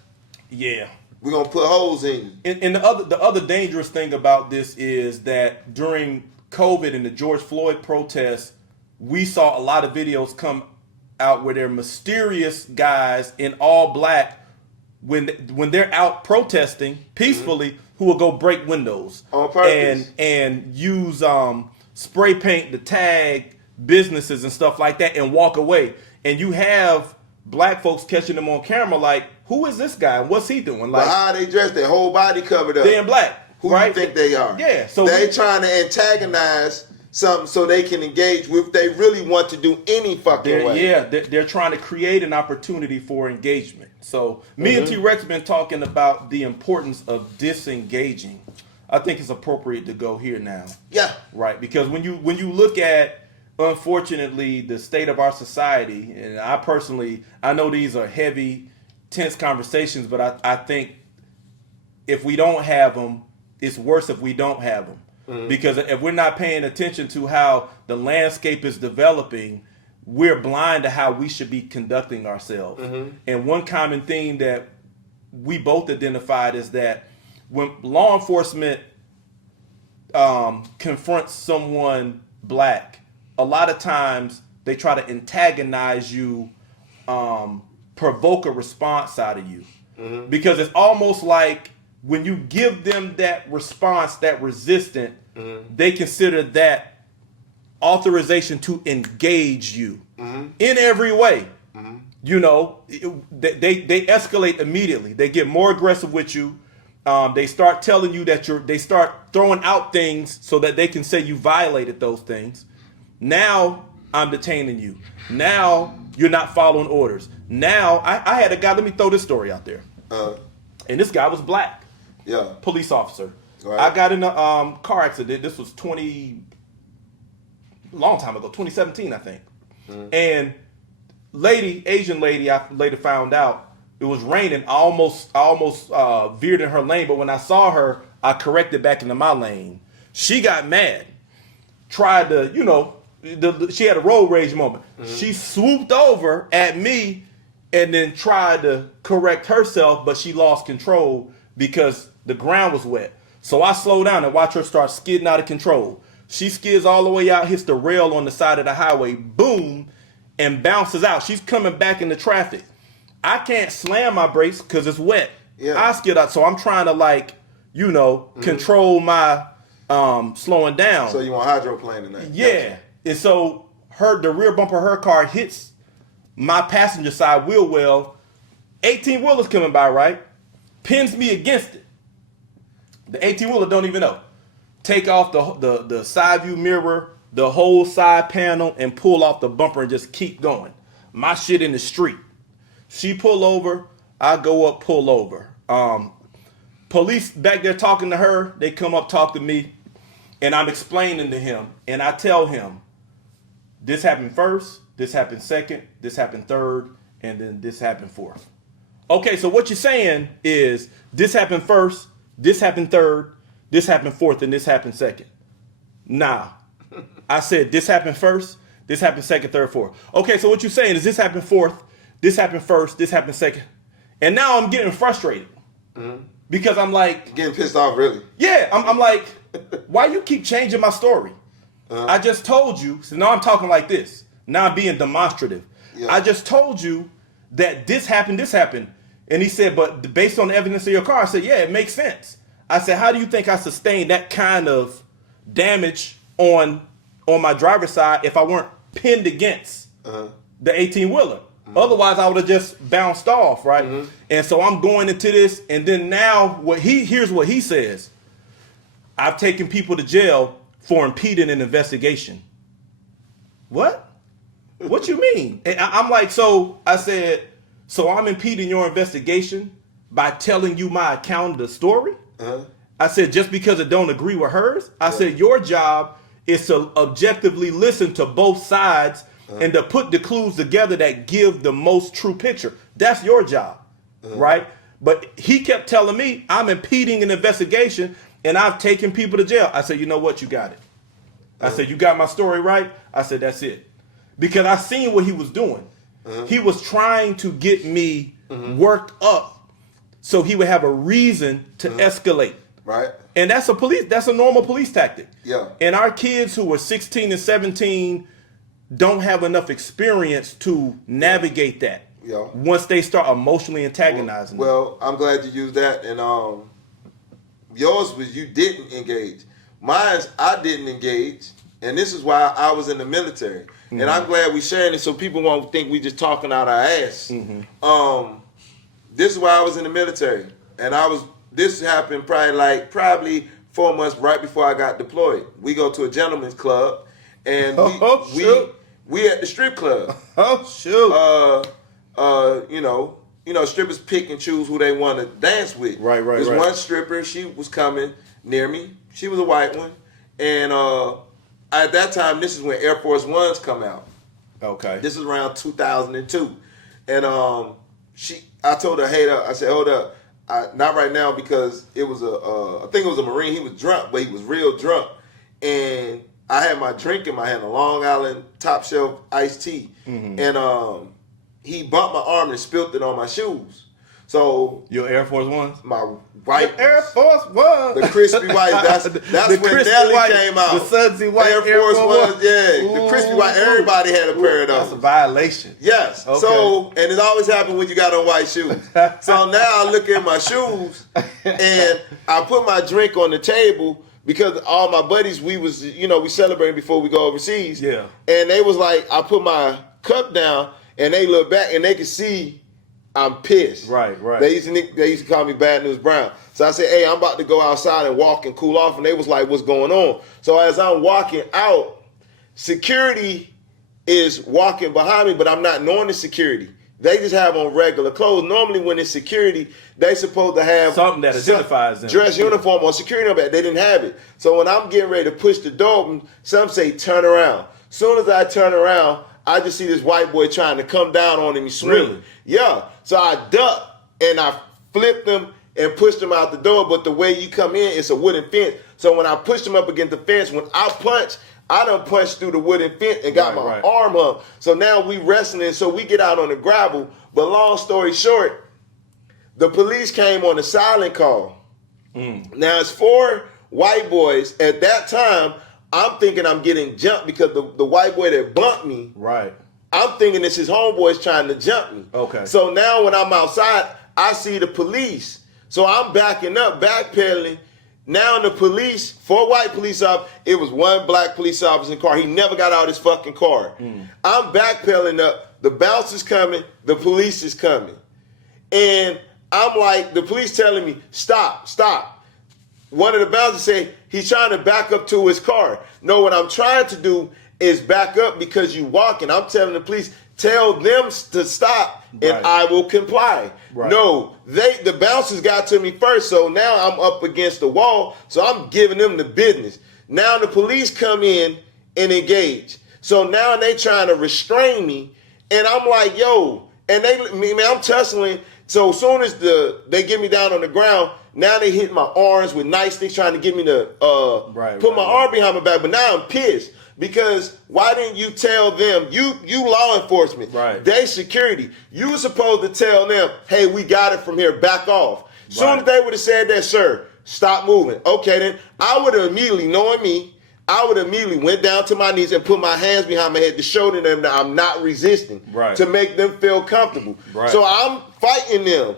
yeah, we're gonna put holes in you. And the other dangerous thing about this is that during COVID and the George Floyd protests, we saw a lot of videos come out where they're mysterious guys in all black when they're out protesting peacefully, who will go break windows on purpose and use spray paint to tag businesses and stuff like that and walk away. And you have black folks catching them on camera like, who is this guy? What's he doing? Like, but how are they dressed? Their whole body covered up. They're in black. Who right? do you think they are? Yeah. So they trying to antagonize something so they can engage with. They really want to do any fucking way. Yeah, they're trying to create an opportunity for engagement. So me and T-Rex been talking about the importance of disengaging. I think it's appropriate to go here now. Yeah. Right. Because when you look at, unfortunately, the state of our society, and I know these are heavy, tense conversations, but I think if we don't have them, it's worse if we don't have them. Because if we're not paying attention to how the landscape is developing, we're blind to how we should be conducting ourselves. And one common theme that we both identified is that when law enforcement confronts someone black, a lot of times they try to antagonize you, provoke a response out of you. Because it's almost like when you give them that response, that resistance, they consider that authorization to engage you in every way. You know, they escalate immediately. They get more aggressive with you. They start telling you that they start throwing out things so that they can say you violated those things. Now I'm detaining you. Now you're not following orders. Now I had a guy, let me throw this story out there. And this guy was black. Yeah. Police officer. Right. I got in a car accident. This was long time ago, 2017, I think. And Asian lady, I later found out, it was raining. I almost veered in her lane, but when I saw her, I corrected back into my lane. She got mad. Tried to, she had a road rage moment. She swooped over at me and then tried to correct herself, but she lost control because the ground was wet. So I slowed down and watched her start skidding out of control. She skids all the way out, hits the rail on the side of the highway, boom, and bounces out. She's coming back into traffic. I can't slam my brakes because it's wet. Yeah. I skid out, so I'm trying to control my slowing down. So you want hydroplane tonight? Yeah. Gotcha. And so the rear bumper of her car hits my passenger side wheel well. 18-wheeler's coming by, right? Pins me against it. The 18-wheeler don't even know. Take off the side view mirror, the whole side panel, and pull off the bumper and just keep going. My shit in the street. She pull over, I go up, pull over. Police back there talking to her, they come up, talk to me, and I'm explaining to him, and I tell him, this happened first, this happened second, this happened third, and then this happened fourth. Okay, so what you're saying is this happened first, this happened third, this happened fourth, and this happened second. Nah. I said this happened first, this happened second, third, fourth. Okay, so what you're saying is this happened fourth, this happened first, this happened second. And now I'm getting frustrated. Because I'm like... Getting pissed off, really? Yeah, I'm like, why you keep changing my story? I just told you, so now I'm talking like this. Now I'm being demonstrative. Yeah. I just told you that this happened. And he said, but based on the evidence of your car, I said, yeah, it makes sense. I said, how do you think I sustained that kind of damage on my driver's side if I weren't pinned against the 18-wheeler? Otherwise, I would have just bounced off, right? And so I'm going into this, and then now here's what he says. I've taken people to jail for impeding an investigation. What? What you mean? And I'm like, so I said, so I'm impeding your investigation by telling you my account of the story? I said, just because it don't agree with hers? I said, your job is to objectively listen to both sides and to put the clues together that give the most true picture. That's your job, right? But he kept telling me I'm impeding an investigation and I've taken people to jail. I said, you know what? You got it. I said, you got my story right? I said, that's it. Because I seen what he was doing. He was trying to get me worked up so he would have a reason to escalate. Right. And that's a normal police tactic. Yeah. And our kids who are 16 and 17 don't have enough experience to navigate that. Yeah. Once they start emotionally antagonizing. Well, I'm glad you used that. And yours was you didn't engage. Mine's I didn't engage. And this is why I was in the military. And I'm glad we sharing it so people won't think we just talking out our ass. This is why I was in the military. And this happened probably 4 months right before I got deployed. We go to a gentleman's club and we at the strip club. Strippers pick and choose who they want to dance with. Right. There's one stripper, she was coming near me. She was a white one. And at that time, this is when Air Force Ones come out. Okay. This is around 2002. And I told her, hey, I said, hold up. Not right now because it was I think it was a Marine. He was drunk, but he was real drunk. And I had my drink in my hand, a Long Island top shelf iced tea. And he bumped my arm and spilled it on my shoes. So your Air Force Ones? My white Air Force Ones. The crispy white. That's when Nelly came out. The sudsy white Air Force Ones. Yeah. Ooh. The crispy white. Everybody had a pair of those. That's a violation. Yes. Okay. So, and it always happened when you got on white shoes. So now I look at my shoes and I put my drink on the table because all my buddies, we celebrating before we go overseas. Yeah. And they was like, I put my cup down and they look back and they could see I'm pissed. Right. They used to call me Bad News Brown. So I said, hey, I'm about to go outside and walk and cool off. And they was like, what's going on? So as I'm walking out, security is walking behind me, but I'm not knowing the security. They just have on regular clothes. Normally when it's security, they supposed to have something that identifies them. Dress uniform or security number. They didn't have it. So when I'm getting ready to push the door open, some say turn around. Soon as I turn around, I just see this white boy trying to come down on him. He's swinging. Really? Yeah. So I duck and I flipped him and pushed him out the door. But the way you come in, it's a wooden fence. So when I pushed him up against the fence, when I punch, I done punched through the wooden fence and got my arm up. So now we wrestling, so we get out on the gravel. But long story short, the police came on a silent call. Now it's 4 white boys. At that time, I'm thinking I'm getting jumped because the white boy that bumped me, I'm thinking it's his homeboys trying to jump me. Okay. So now when I'm outside, I see the police. So I'm backing up, backpedaling. Now the police, 4 white police officers, it was 1 black police officer in the car. He never got out of his fucking car. I'm backpedaling up. The bouncer's coming. The police is coming. And I'm like, the police telling me, stop. One of the bouncers said, he's trying to back up to his car. No, what I'm trying to do is back up because you walking. I'm telling the police, tell them to stop and I will comply. No, the bouncers got to me first, so now I'm up against the wall, so I'm giving them the business. Now the police come in and engage. So now they trying to restrain me, and I'm like, yo, and I'm tussling. So as soon as they get me down on the ground, now they hit my arms with nightsticks trying to get me to put my arm behind my back. But now I'm pissed. Because why didn't you tell them, you law enforcement, they security, you were supposed to tell them, hey, we got it from here, back off. Soon as they would have said that, sir, stop moving. Okay, then I would have immediately, knowing me, I would have immediately went down to my knees and put my hands behind my head to show them that I'm not resisting, to make them feel comfortable. So I'm fighting them.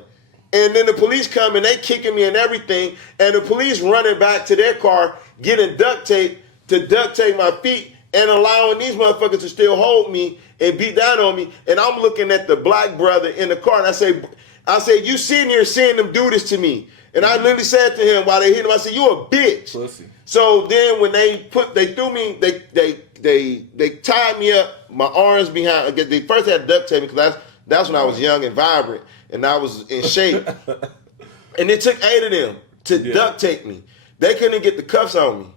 And then the police come and they kicking me and everything, and the police running back to their car, getting duct tape to duct tape my feet and allowing these motherfuckers to still hold me and beat down on me. And I'm looking at the black brother in the car, and I say, you sitting here seeing them do this to me. And I literally said to him while they hit him, I said, you a bitch. Pussy. So then when they threw me, they tied me up, my arms behind. They first had duct tape me because that's when I was young and vibrant and I was in shape. And it took 8 of them to duct tape me. They couldn't get the cuffs on me.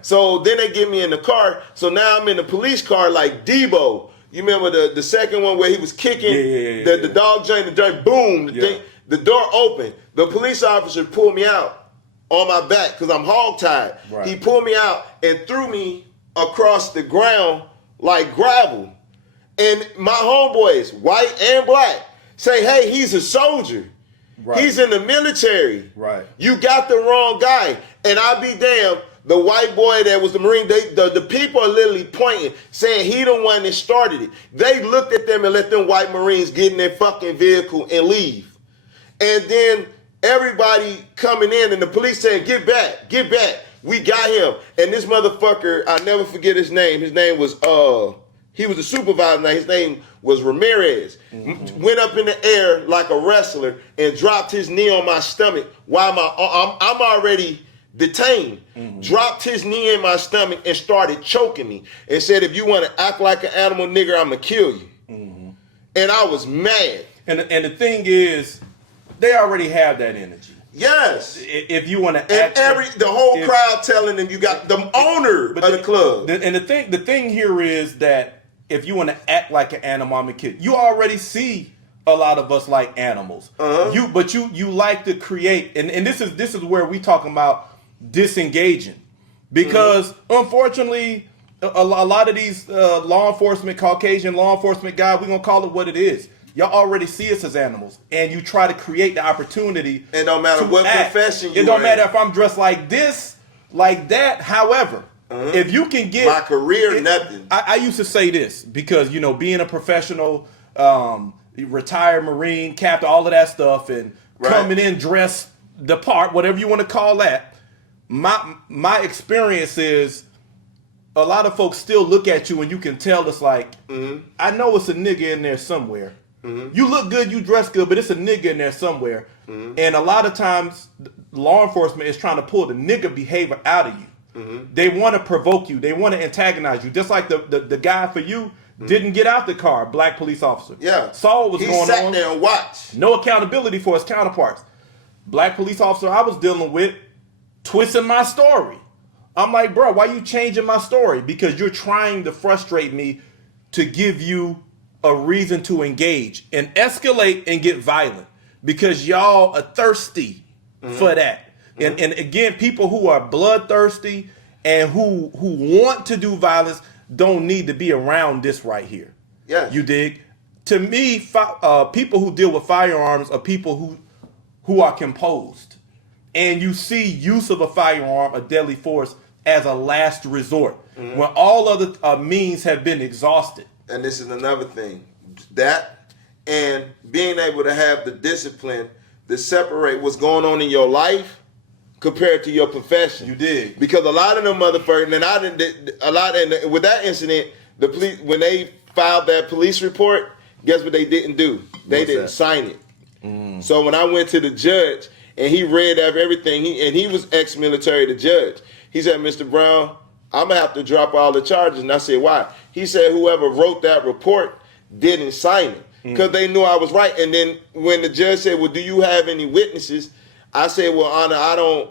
So then they get me in the car. So now I'm in the police car like Debo. You remember the second one where he was kicking the dog joint, boom, the door opened. The police officer pulled me out on my back because I'm hogtied. He pulled me out and threw me across the ground like gravel. And my homeboys, white and black, say, hey, he's a soldier. He's in the military. You got the wrong guy. And I'll be damned, the white boy that was the Marine, the people are literally pointing, saying he the one that started it. They looked at them and let them white Marines get in their fucking vehicle and leave. And then everybody coming in and the police saying, get back, we got him. And this motherfucker, I'll never forget his name. His name was, he was a supervisor now. His name was Ramirez. Went up in the air like a wrestler and dropped his knee on my stomach while I'm already detained. Dropped his knee in my stomach and started choking me and said, if you want to act like an animal nigger, I'm going to kill you. And I was mad. And the thing is, they already have that energy. Yes. If you want to act, the whole crowd telling them you got the owner of the club. And the thing here is that if you want to act like an animal, I'm a kid. You already see a lot of us like animals. You like to create, and this is where we talking about disengaging, because unfortunately, a lot of these law enforcement, Caucasian law enforcement guys, we're gonna call it what it is. Y'all already see us as animals, and you try to create the opportunity. It don't matter what profession you are. It don't matter if I'm dressed like this, like that. However, if you can get my career, nothing. I used to say this because being a professional, retired Marine, captain, all of that stuff, and coming in dressed the part, whatever you want to call that. My experience is a lot of folks still look at you and you can tell it's like, I know it's a nigga in there somewhere. You look good, you dress good, but it's a nigga in there somewhere. And a lot of times, law enforcement is trying to pull the nigga behavior out of you. They want to provoke you. They want to antagonize you. Just like the guy for you didn't get out the car, black police officer. Yeah. Saw what was going on. He sat there and watched. No accountability for his counterparts. Black police officer I was dealing with twisting my story. I'm like, bro, why you changing my story? Because you're trying to frustrate me to give you a reason to engage and escalate and get violent because y'all are thirsty for that. And again, people who are bloodthirsty and who want to do violence don't need to be around this right here. Yeah. You dig? To me, people who deal with firearms are people who are composed. And you see use of a firearm, a deadly force, as a last resort when all other means have been exhausted. And this is another thing. That and being able to have the discipline to separate what's going on in your life compared to your profession. You dig? Because a lot of them motherfuckers, and I didn't, a lot, and with that incident, the police, when they filed that police report, guess what they didn't do? They didn't sign it. So when I went to the judge and he read everything, he was ex-military, the judge. He said, Mr. Brown, I'm gonna have to drop all the charges. And I said, why? He said, whoever wrote that report didn't sign it because they knew I was right. And then when the judge said, well, do you have any witnesses? I said, well, Honor, I don't.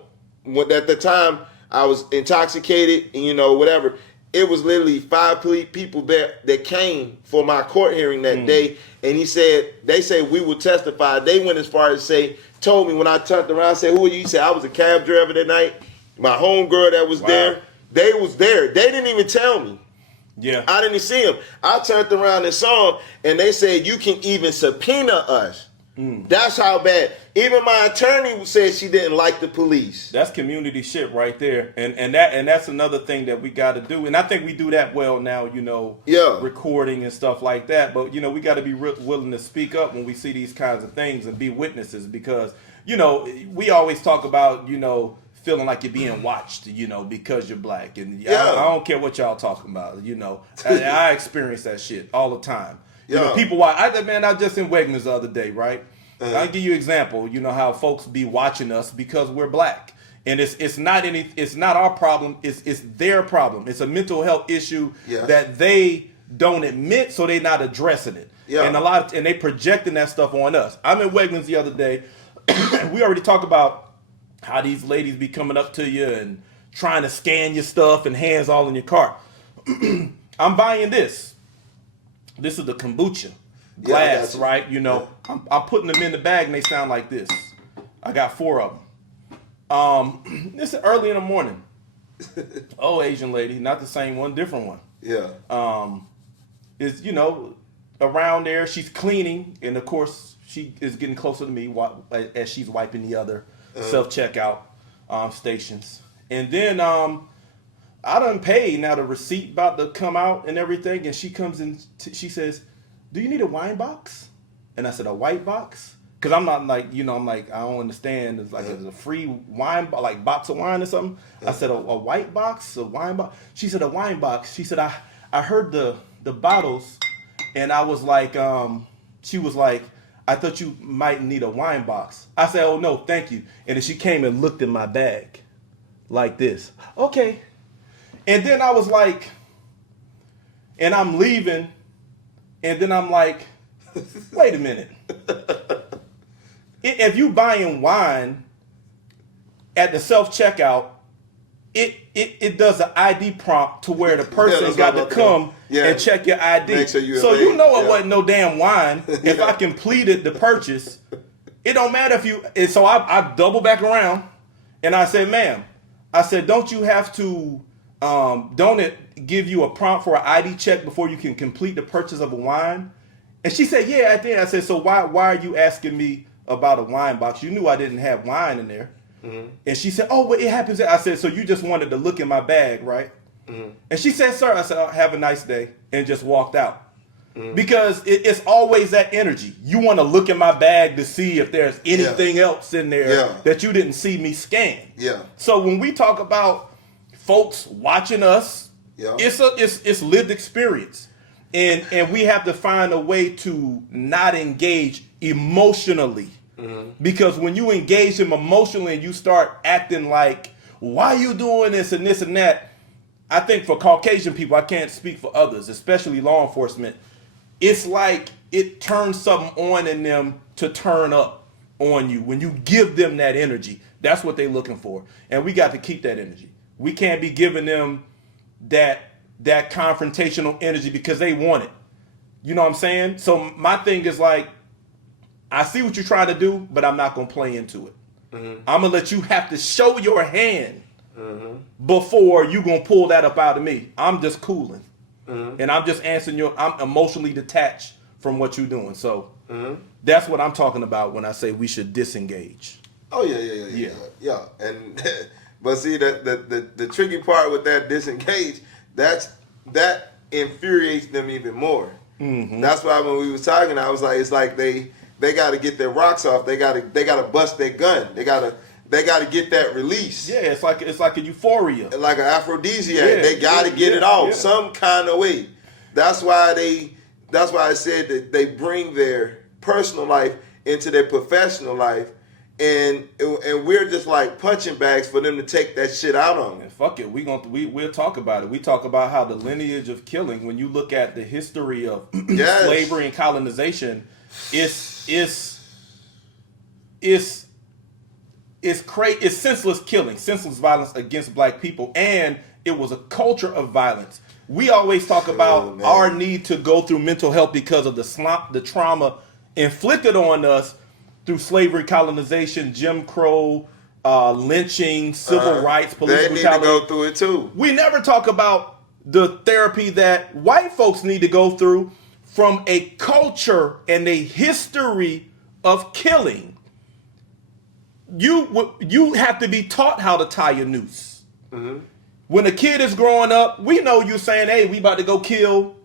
At the time, I was intoxicated, and whatever. It was literally 5 people there that came for my court hearing that day. And he said, they said we will testify. They went as far as told me when I turned around, said, who are you? He said, I was a cab driver that night. My homegirl that was there, they was there. They didn't even tell me. Yeah. I didn't see them. I turned around and saw them, and they said, you can even subpoena us. That's how bad. Even my attorney said she didn't like the police. That's community shit right there. And that's another thing that we got to do. And I think we do that well now, recording and stuff like that. But, we got to be willing to speak up when we see these kinds of things and be witnesses because, we always talk about, feeling like you're being watched, because you're black. And I don't care what y'all talking about, I experience that shit all the time. People watch. I was just in Wegmans the other day, right? I'll give you an example. How folks be watching us because we're black, and it's not our problem. It's their problem. It's a mental health issue that they don't admit, so they're not addressing it. And they projecting that stuff on us. I'm in Wegmans the other day. We already talked about how these ladies be coming up to you and trying to scan your stuff and hands all in your cart. I'm buying this. This is the kombucha glass, right? I'm putting them in the bag and they sound like this. I got 4 of them. This is early in the morning. Oh, Asian lady, not the same one, different one. Yeah. Is around there. She's cleaning, and of course she is getting closer to me as she's wiping the other self-checkout stations. And then I done paid. Now the receipt about to come out and everything, and she comes in. She says, "Do you need a wine box?" And I said, "A white box?" Because I'm not like, I'm like, I don't understand. It's like it's a free wine, like box of wine or something. I said, a white box, a wine box. She said, a wine box. She said, I heard the bottles, and I was like, she was like, I thought you might need a wine box. I said, oh no, thank you. And then she came and looked in my bag like this. Okay. And then I was like, and I'm leaving, and then I'm like, wait a minute. If you buying wine at the self-checkout, it does an ID prompt to where the person got to come and check your ID. Make sure so you know it wasn't no damn wine. If I completed the purchase, it don't matter if you. And so I double back around, and I said, ma'am, I said, don't you have to? Don't it give you a prompt for an ID check before you can complete the purchase of a wine? And she said, yeah, I did. I said, so why are you asking me about a wine box? You knew I didn't have wine in there. Mm-hmm. And she said, oh, well, it happens. I said, so you just wanted to look in my bag, right? Mm-hmm. And she said, sir, I said, oh, have a nice day, and just walked out. Mm-hmm. Because it's always that energy. You want to look in my bag to see if there's anything else in there that you didn't see me scan. Yeah. So when we talk about folks watching us, it's lived experience. And we have to find a way to not engage emotionally. Because when you engage them emotionally and you start acting like, why you doing this and this and that, I think for Caucasian people, I can't speak for others, especially law enforcement, it's like it turns something on in them to turn up on you. When you give them that energy, that's what they're looking for. And we got to keep that energy. We can't be giving them that confrontational energy because they want it. You know what I'm saying? So my thing is like, I see what you're trying to do, but I'm not going to play into it. I'm going to let you have to show your hand before you going to pull that up out of me. I'm just cooling. And I'm just answering I'm emotionally detached from what you're doing. So that's what I'm talking about when I say we should disengage. Oh, yeah. And but see, the tricky part with that disengage, that infuriates them even more. That's why when we was talking, I was like, it's like they got to get their rocks off. They got to bust their gun. They got to get that release. Yeah, it's like a euphoria, like an aphrodisiac. Yeah, they got to get it off some kind of way. That's why I said that they bring their personal life into their professional life, and we're just like punching bags for them to take that shit out on them. And fuck it, we'll talk about it. We talk about how the lineage of killing, when you look at the history of slavery and colonization, it's senseless killing, senseless violence against black people, and it was a culture of violence. We always talk about our need to go through mental health because of the trauma inflicted on us through slavery, colonization, Jim Crow, lynching, civil rights, police brutality. They need to go through it too. We never talk about the therapy that white folks need to go through from a culture and a history of killing. You have to be taught how to tie a noose. When a kid is growing up, we know you saying, hey, we about to go kill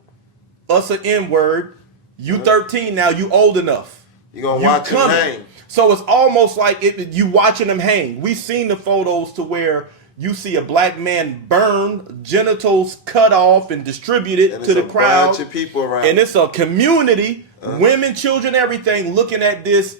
us an N-word. You 13 now, you old enough. You're going to watch him hang. So it's almost like you watching them hang. We've seen the photos to where you see a black man burn, genitals cut off and distributed to the crowd. Bunch of people around. And it's a community, women, children, everything, looking at this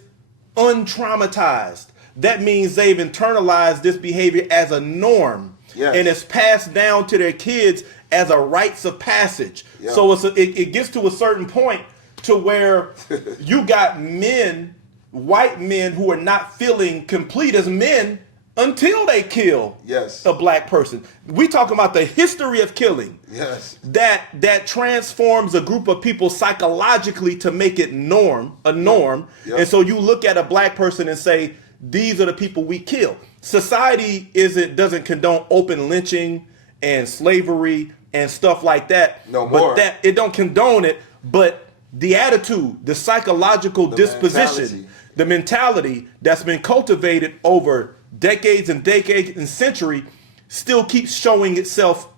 untraumatized. That means they've internalized this behavior as a norm. Yes. And it's passed down to their kids as a rites of passage. Yeah. So it gets to a certain point to where you got men, white men, who are not feeling complete as men until they kill a black person. We talking about the history of killing. Yes. That transforms a group of people psychologically to make it a norm. Yep. And so you look at a black person and say, these are the people we kill. Society doesn't condone open lynching and slavery and stuff like that. No more. But it don't condone it, but the attitude, the psychological disposition, the mentality that's been cultivated over decades and century still keeps showing itself,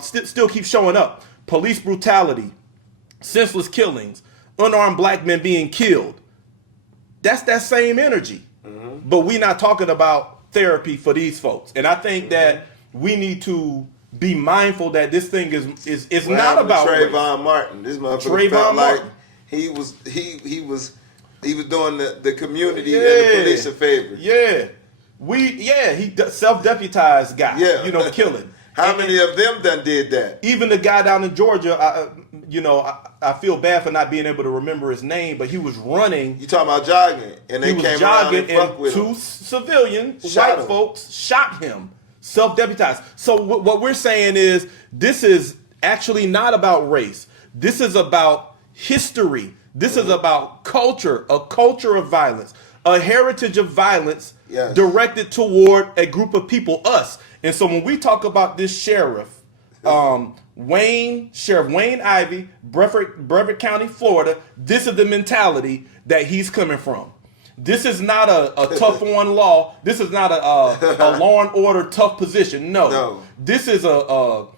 still keeps showing up. Police brutality, senseless killings, unarmed black men being killed. That's that same energy. But we're not talking about therapy for these folks. And I think that we need to be mindful that this thing is not about Trayvon Martin. This motherfucker felt like he was doing the community and the police a favor. Yeah. He self-deputized guy, killing. How many of them done did that? Even the guy down in Georgia, I feel bad for not being able to remember his name, but he was running. You talking about jogging, and they came around and fucked with him. Two civilians, white folks, shot him, self-deputized. So what we're saying is this is actually not about race. This is about history. This is about culture, a culture of violence, a heritage of violence directed toward a group of people, us. And so when we talk about this sheriff, Sheriff Wayne Ivey, Brevard County, Florida, this is the mentality that he's coming from. This is not a tough on law. This is not a law and order tough position. No. This is a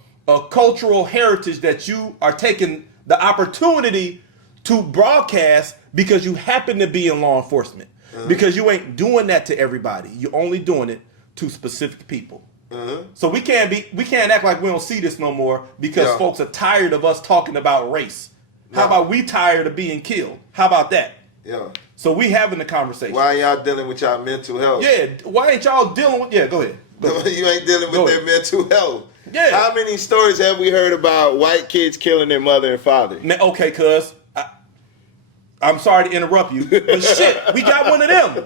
cultural heritage that you are taking the opportunity to broadcast because you happen to be in law enforcement. Because you ain't doing that to everybody. You're only doing it to specific people. So we can't act like we don't see this no more because folks are tired of us talking about race. How about we tired of being killed? How about that? Yeah. So we having the conversation. Why y'all dealing with y'all mental health? Yeah. Why ain't y'all dealing with? Yeah. Go ahead. You ain't dealing with their mental health. Yeah. How many stories have we heard about white kids killing their mother and father? Okay, cuz. I'm sorry to interrupt you, but shit, we got one of them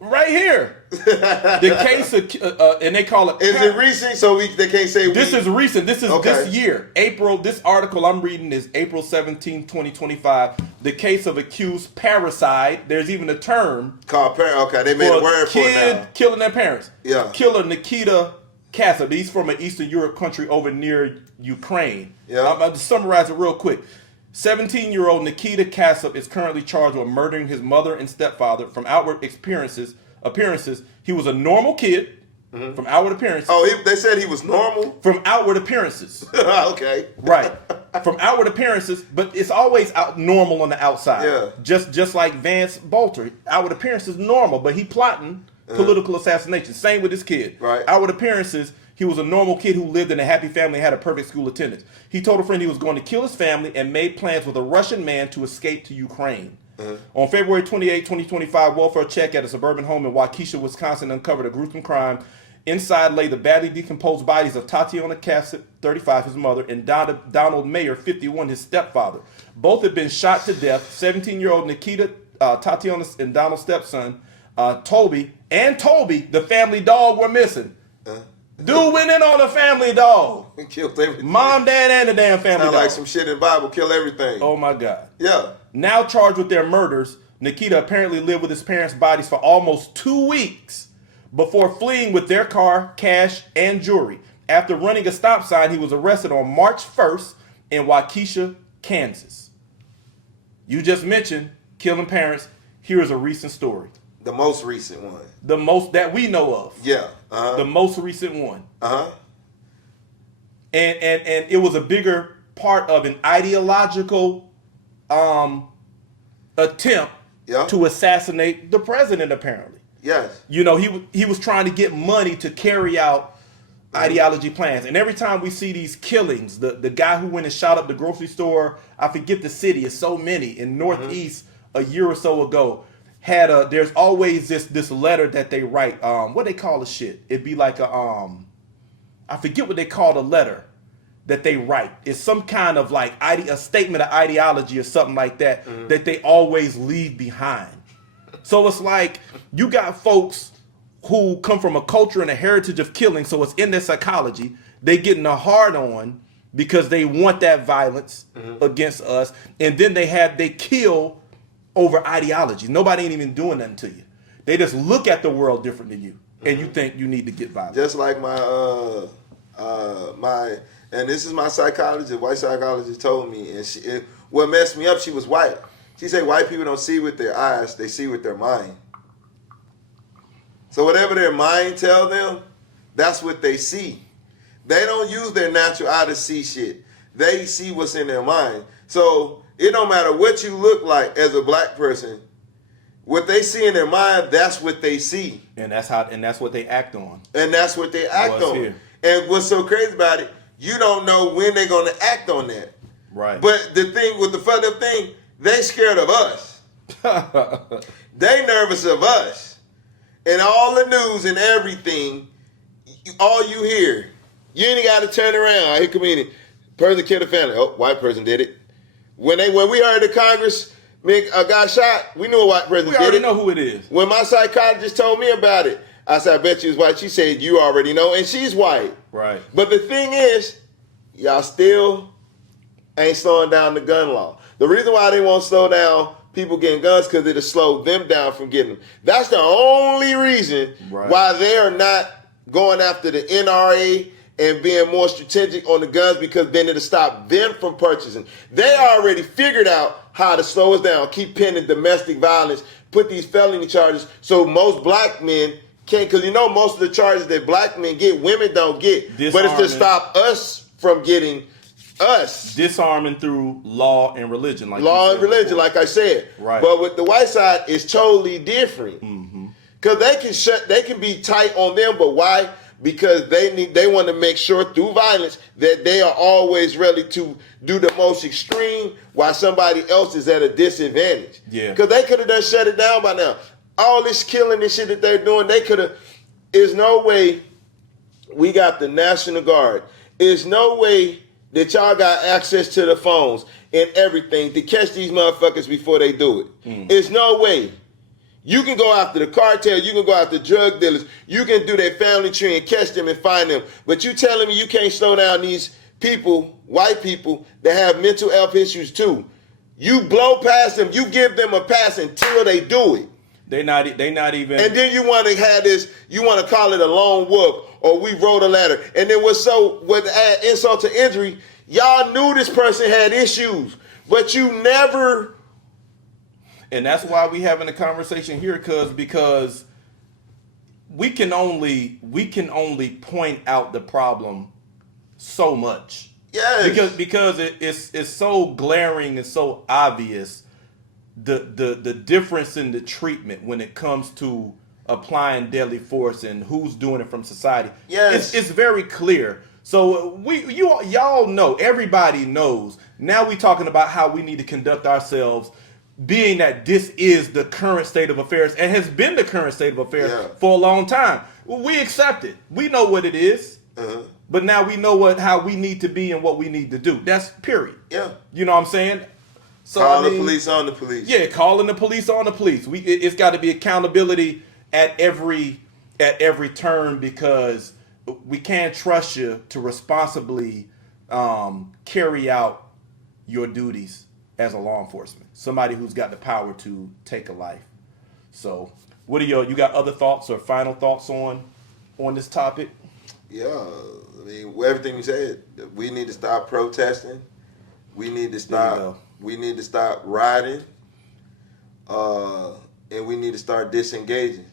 right here. The case of, and they call it. Is it recent? So they can't say this is recent. This is this year, April. This article I'm reading is April 17, 2025. The case of accused parricide. There's even a term called Okay, they made a word for it now. Killing their parents. Yeah. Killer Nikita Kasab. He's from an Eastern Europe country over near Ukraine. Yeah. I'll just summarize it real quick. 17-year-old Nikita Kasab is currently charged with murdering his mother and stepfather. From outward appearances, he was a normal kid. From outward appearances. Oh, they said he was normal? From outward appearances. Okay. Right. From outward appearances, but it's always normal on the outside. Yeah. Just like Vance Boelter. Outward appearances normal, but he plotting political assassination. Same with this kid. Right. Outward appearances, he was a normal kid who lived in a happy family and had a perfect school attendance. He told a friend he was going to kill his family and made plans with a Russian man to escape to Ukraine. On February 28, 2025, welfare check at a suburban home in Waukesha, Wisconsin uncovered a gruesome crime. Inside lay the badly decomposed bodies of Tatiana Kasab, 35, his mother, and Donald Mayer, 51, his stepfather. Both had been shot to death. 17-year-old Nikita, Tatiana's and Donald's stepson, Toby, the family dog, were missing. Dude went in on the family dog. He killed everything. Mom, dad, and the damn family dog. Sound like some shit in the Bible. Kill everything. Oh, my God. Yeah. Now charged with their murders, Nikita apparently lived with his parents' bodies for almost 2 weeks before fleeing with their car, cash, and jewelry. After running a stop sign, he was arrested on March 1st in Waukesha, Kansas. You just mentioned killing parents. Here is a recent story. The most recent one. The most that we know of. Yeah. The most recent one. And it was a bigger part of an ideological attempt to assassinate the president, apparently. Yes. You know, he was trying to get money to carry out ideology plans. And every time we see these killings, the guy who went and shot up the grocery store, I forget the city, it's so many, in Northeast a year or so ago, had there's always this letter that they write. What they call the shit? It'd be like I forget what they call the letter that they write. It's some kind of like a statement of ideology or something like that that they always leave behind. So it's like you got folks who come from a culture and a heritage of killing, so it's in their psychology. They getting a hard on because they want that violence against us, and then they kill over ideology. Nobody ain't even doing nothing to you. They just look at the world different than you, and you think you need to get violent. Just like my and this is my psychologist, white psychologist told me, and what messed me up, she was white. She said white people don't see with their eyes, they see with their mind. So whatever their mind tell them, that's what they see. They don't use their natural eye to see shit. They see what's in their mind. So it don't matter what you look like as a black person. What they see in their mind, that's what they see. And that's what they act on. And that's what they act on. Here. And what's so crazy about it, you don't know when they're going to act on that. Right. But the thing with the fucked up thing, they scared of us. They nervous of us. And all the news and everything, all you hear, you ain't got to turn around. I hear comedian, person killed a family. Oh, white person did it. When we heard the Congress got shot, we knew a white person did it. We already know who it is. When my psychologist told me about it, I said, I bet you was white. She said, you already know. And she's white. Right. But the thing is, y'all still ain't slowing down the gun law. The reason why they won't slow down people getting guns because it'll slow them down from getting them. That's the only reason why they are not going after the NRA and being more strategic on the guns, because then it'll stop them from purchasing. They already figured out how to slow us down, keep pinning domestic violence, put these felony charges so most black men can't, because you know most of the charges that black men get, women don't get. But it's to stop us from getting us. Disarming through law and religion. Law and religion, like I said. Right. But with the white side, it's totally different. Because they can be tight on them, but why? because they want to make sure through violence that they are always ready to do the most extreme while somebody else is at a disadvantage. Yeah. Because they could have done shut it down by now. All this killing and shit that they're doing, they could have. There's no way we got the National Guard. There's no way that y'all got access to the phones and everything to catch these motherfuckers before they do it. There's no way. You can go after the cartel, you can go after drug dealers, you can do their family tree and catch them and find them. But you telling me you can't slow down these people, white people, that have mental health issues too. You blow past them, you give them a pass until they do it. They not even. And then you want to have this, you want to call it a lone wolf, or we wrote a letter. And then with add insult to injury, y'all knew this person had issues, but you never. And that's why we having a conversation here, because we can only point out the problem so much. Yes. Because it's so glaring and so obvious the difference in the treatment when it comes to applying deadly force and who's doing it from society. Yes. It's very clear. So y'all know, everybody knows. Now we talking about how we need to conduct ourselves, being that this is the current state of affairs and has been the current state of affairs for a long time. We accept it. We know what it is. But now we know how we need to be and what we need to do. That's period. Yeah. You know what I'm saying? So the police on the police. Yeah, calling the police on the police. It's got to be accountability at every turn, because we can't trust you to responsibly carry out your duties as a law enforcement. Somebody who's got the power to take a life. So, what are you got other thoughts or final thoughts on this topic? Yeah, I mean, everything you said. We need to stop protesting. We need to stop. We need to stop rioting. And we need to start disengaging.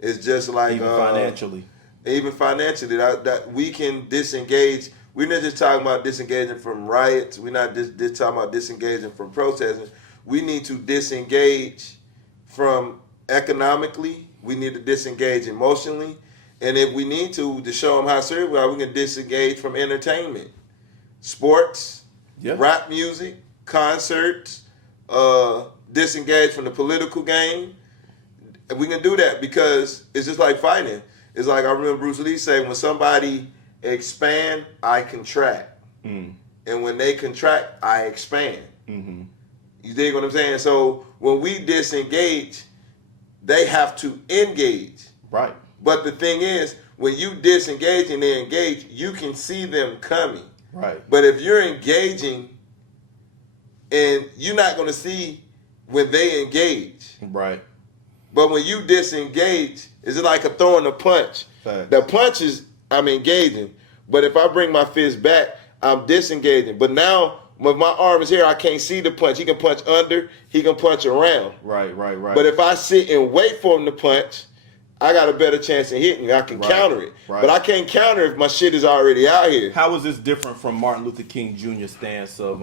It's just like Even financially. Even financially, that we can disengage. We're not just talking about disengaging from riots. We're not just talking about disengaging from protesting. We need to disengage from economically. We need to disengage emotionally. And if we need to show them how serious we are, we can disengage from entertainment, sports, rap music, concerts, disengage from the political game. And we can do that because it's just like fighting. It's like I remember Bruce Lee saying, when somebody expand, I contract. And when they contract, I expand. You dig what I'm saying? So when we disengage, they have to engage. Right. But the thing is, when you disengage and they engage, you can see them coming. Right. But if you're engaging and you're not going to see when they engage. Right. But when you disengage, it's like a throwing a punch. Fact. The punch is, I'm engaging. But if I bring my fist back, I'm disengaging. But now, when my arm is here, I can't see the punch. He can punch under, he can punch around. Right. But if I sit and wait for him to punch, I got a better chance of hitting. I can counter it. Right. But I can't counter if my shit is already out here. How is this different from Martin Luther King Jr.'s stance of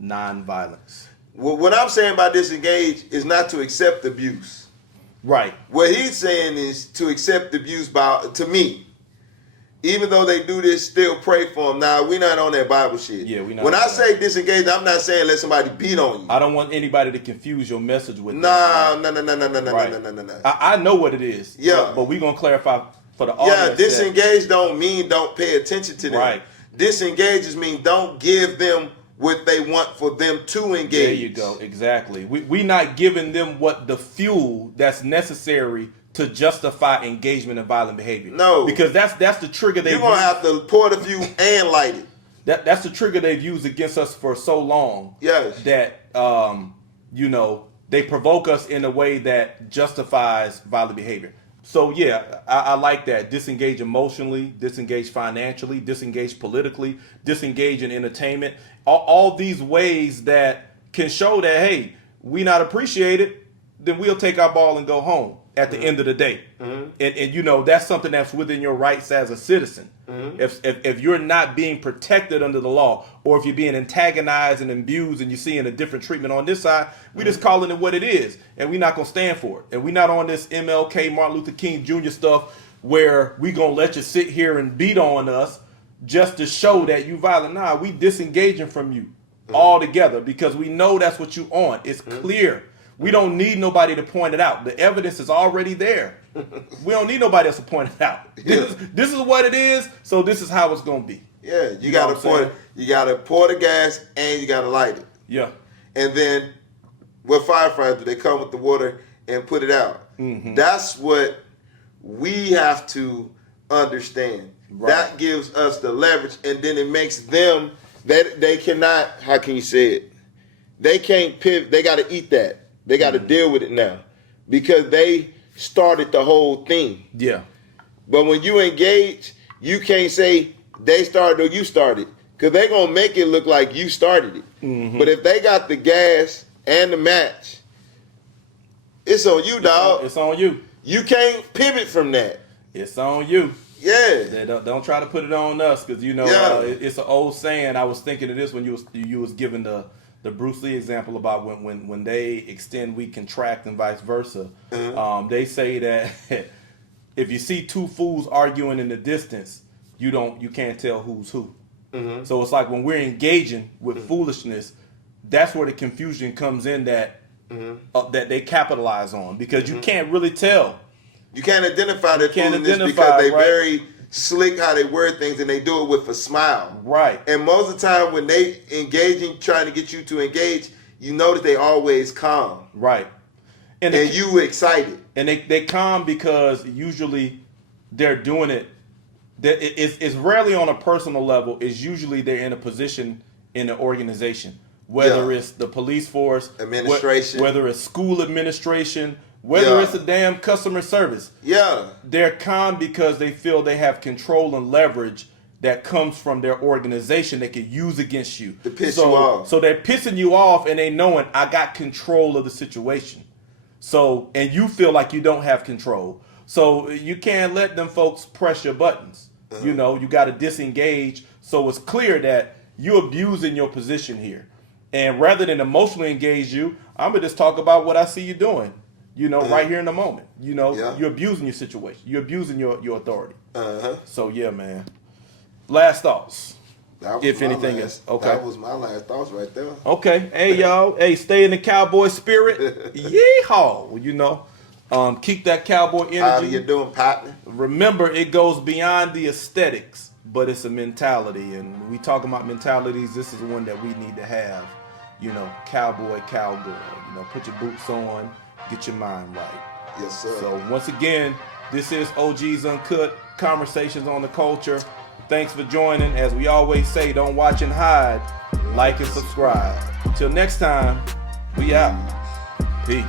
nonviolence? Well, what I'm saying by disengage is not to accept abuse. Right. What he's saying is to accept abuse to me. Even though they do this, still pray for them. Now, we're not on that Bible shit. Yeah, we not. When I say disengage, I'm not saying let somebody beat on you. I don't want anybody to confuse your message with No. I know what it is. Yeah. But we're going to clarify for the audience. Yeah, disengage don't mean don't pay attention to them. Right. Disengage just mean don't give them what they want for them to engage. There you go. Exactly. We not giving them what the fuel that's necessary to justify engagement in violent behavior. No. Because that's the trigger You're going to have to pour the fuel and light it. That's the trigger they've used against us for so long. Yes. That, they provoke us in a way that justifies violent behavior. So, yeah, I like that. Disengage emotionally, disengage financially, disengage politically, disengage in entertainment. All these ways that can show that, hey, we not appreciated, then we'll take our ball and go home at the end of the day. And that's something that's within your rights as a citizen. If you're not being protected under the law, or if you're being antagonized and abused and you're seeing a different treatment on this side, we just calling it what it is. And we're not going to stand for it. And we're not on this MLK, Martin Luther King Jr. stuff where we gonna let you sit here and beat on us just to show that you violent. Nah, we disengaging from you altogether because we know that's what you on. It's clear. We don't need nobody to point it out. The evidence is already there. We don't need nobody else to point it out. This is what it is, so this is how it's gonna be. Yeah, you gotta pour the gas and you gotta light it. Yeah. And then what firefighters do? They come with the water and put it out. Mm-hmm. That's what we have to understand. Right. That gives us the leverage, and then it makes them that they cannot. How can you say it? They can't pivot. They got to eat that. They got to deal with it now because they started the whole thing. Yeah. But when you engage, you can't say they started or you started because they're gonna make it look like you started it. Mm-hmm. But if they got the gas and the match, it's on you, dog. It's on you. You can't pivot from that. It's on you. Yeah. Don't try to put it on us because it's an old saying. I was thinking of this when you was giving the Bruce Lee example about when they extend, we contract, and vice versa. Mm-hmm. They say that if you see two fools arguing in the distance, you can't tell who's who. Mm-hmm. So it's like when we're engaging with foolishness, that's where the confusion comes in that that they capitalize on because you can't really tell. You can't identify their foolishness because they very slick how they word things and they do it with a smile. Right. And most of the time when they engaging, trying to get you to engage, you notice they always calm. Right. And you excited. And they calm because usually they're doing it. It's rarely on a personal level. It's usually they're in a position in an organization, whether it's the police force, administration, whether it's school administration, whether it's a damn customer service. Yeah. They're calm because they feel they have control and leverage that comes from their organization they could use against you. To piss you off. So they're pissing you off and they knowing I got control of the situation. So, and you feel like you don't have control. So you can't let them folks press your buttons. You got to disengage. So it's clear that you're abusing your position here. And rather than emotionally engage you, I'm going to just talk about what I see you doing, right here in the moment. You're abusing your situation. You're abusing your authority. So, yeah, man. Last thoughts. If anything is. Okay. That was my last thoughts right there. Okay. Hey, y'all. Hey, stay in the cowboy spirit. Yeehaw. Keep that cowboy energy. How you doing, partner? Remember, it goes beyond the aesthetics, but it's a mentality. And we talk about mentalities. This is one that we need to have. Cowboy, cowgirl. Put your boots on, get your mind right. Yes, sir. So once again, this is OG's Uncut, Conversations on the Culture. Thanks for joining. As we always say, don't watch and hide. Like and subscribe. Till next time, we out. Peace.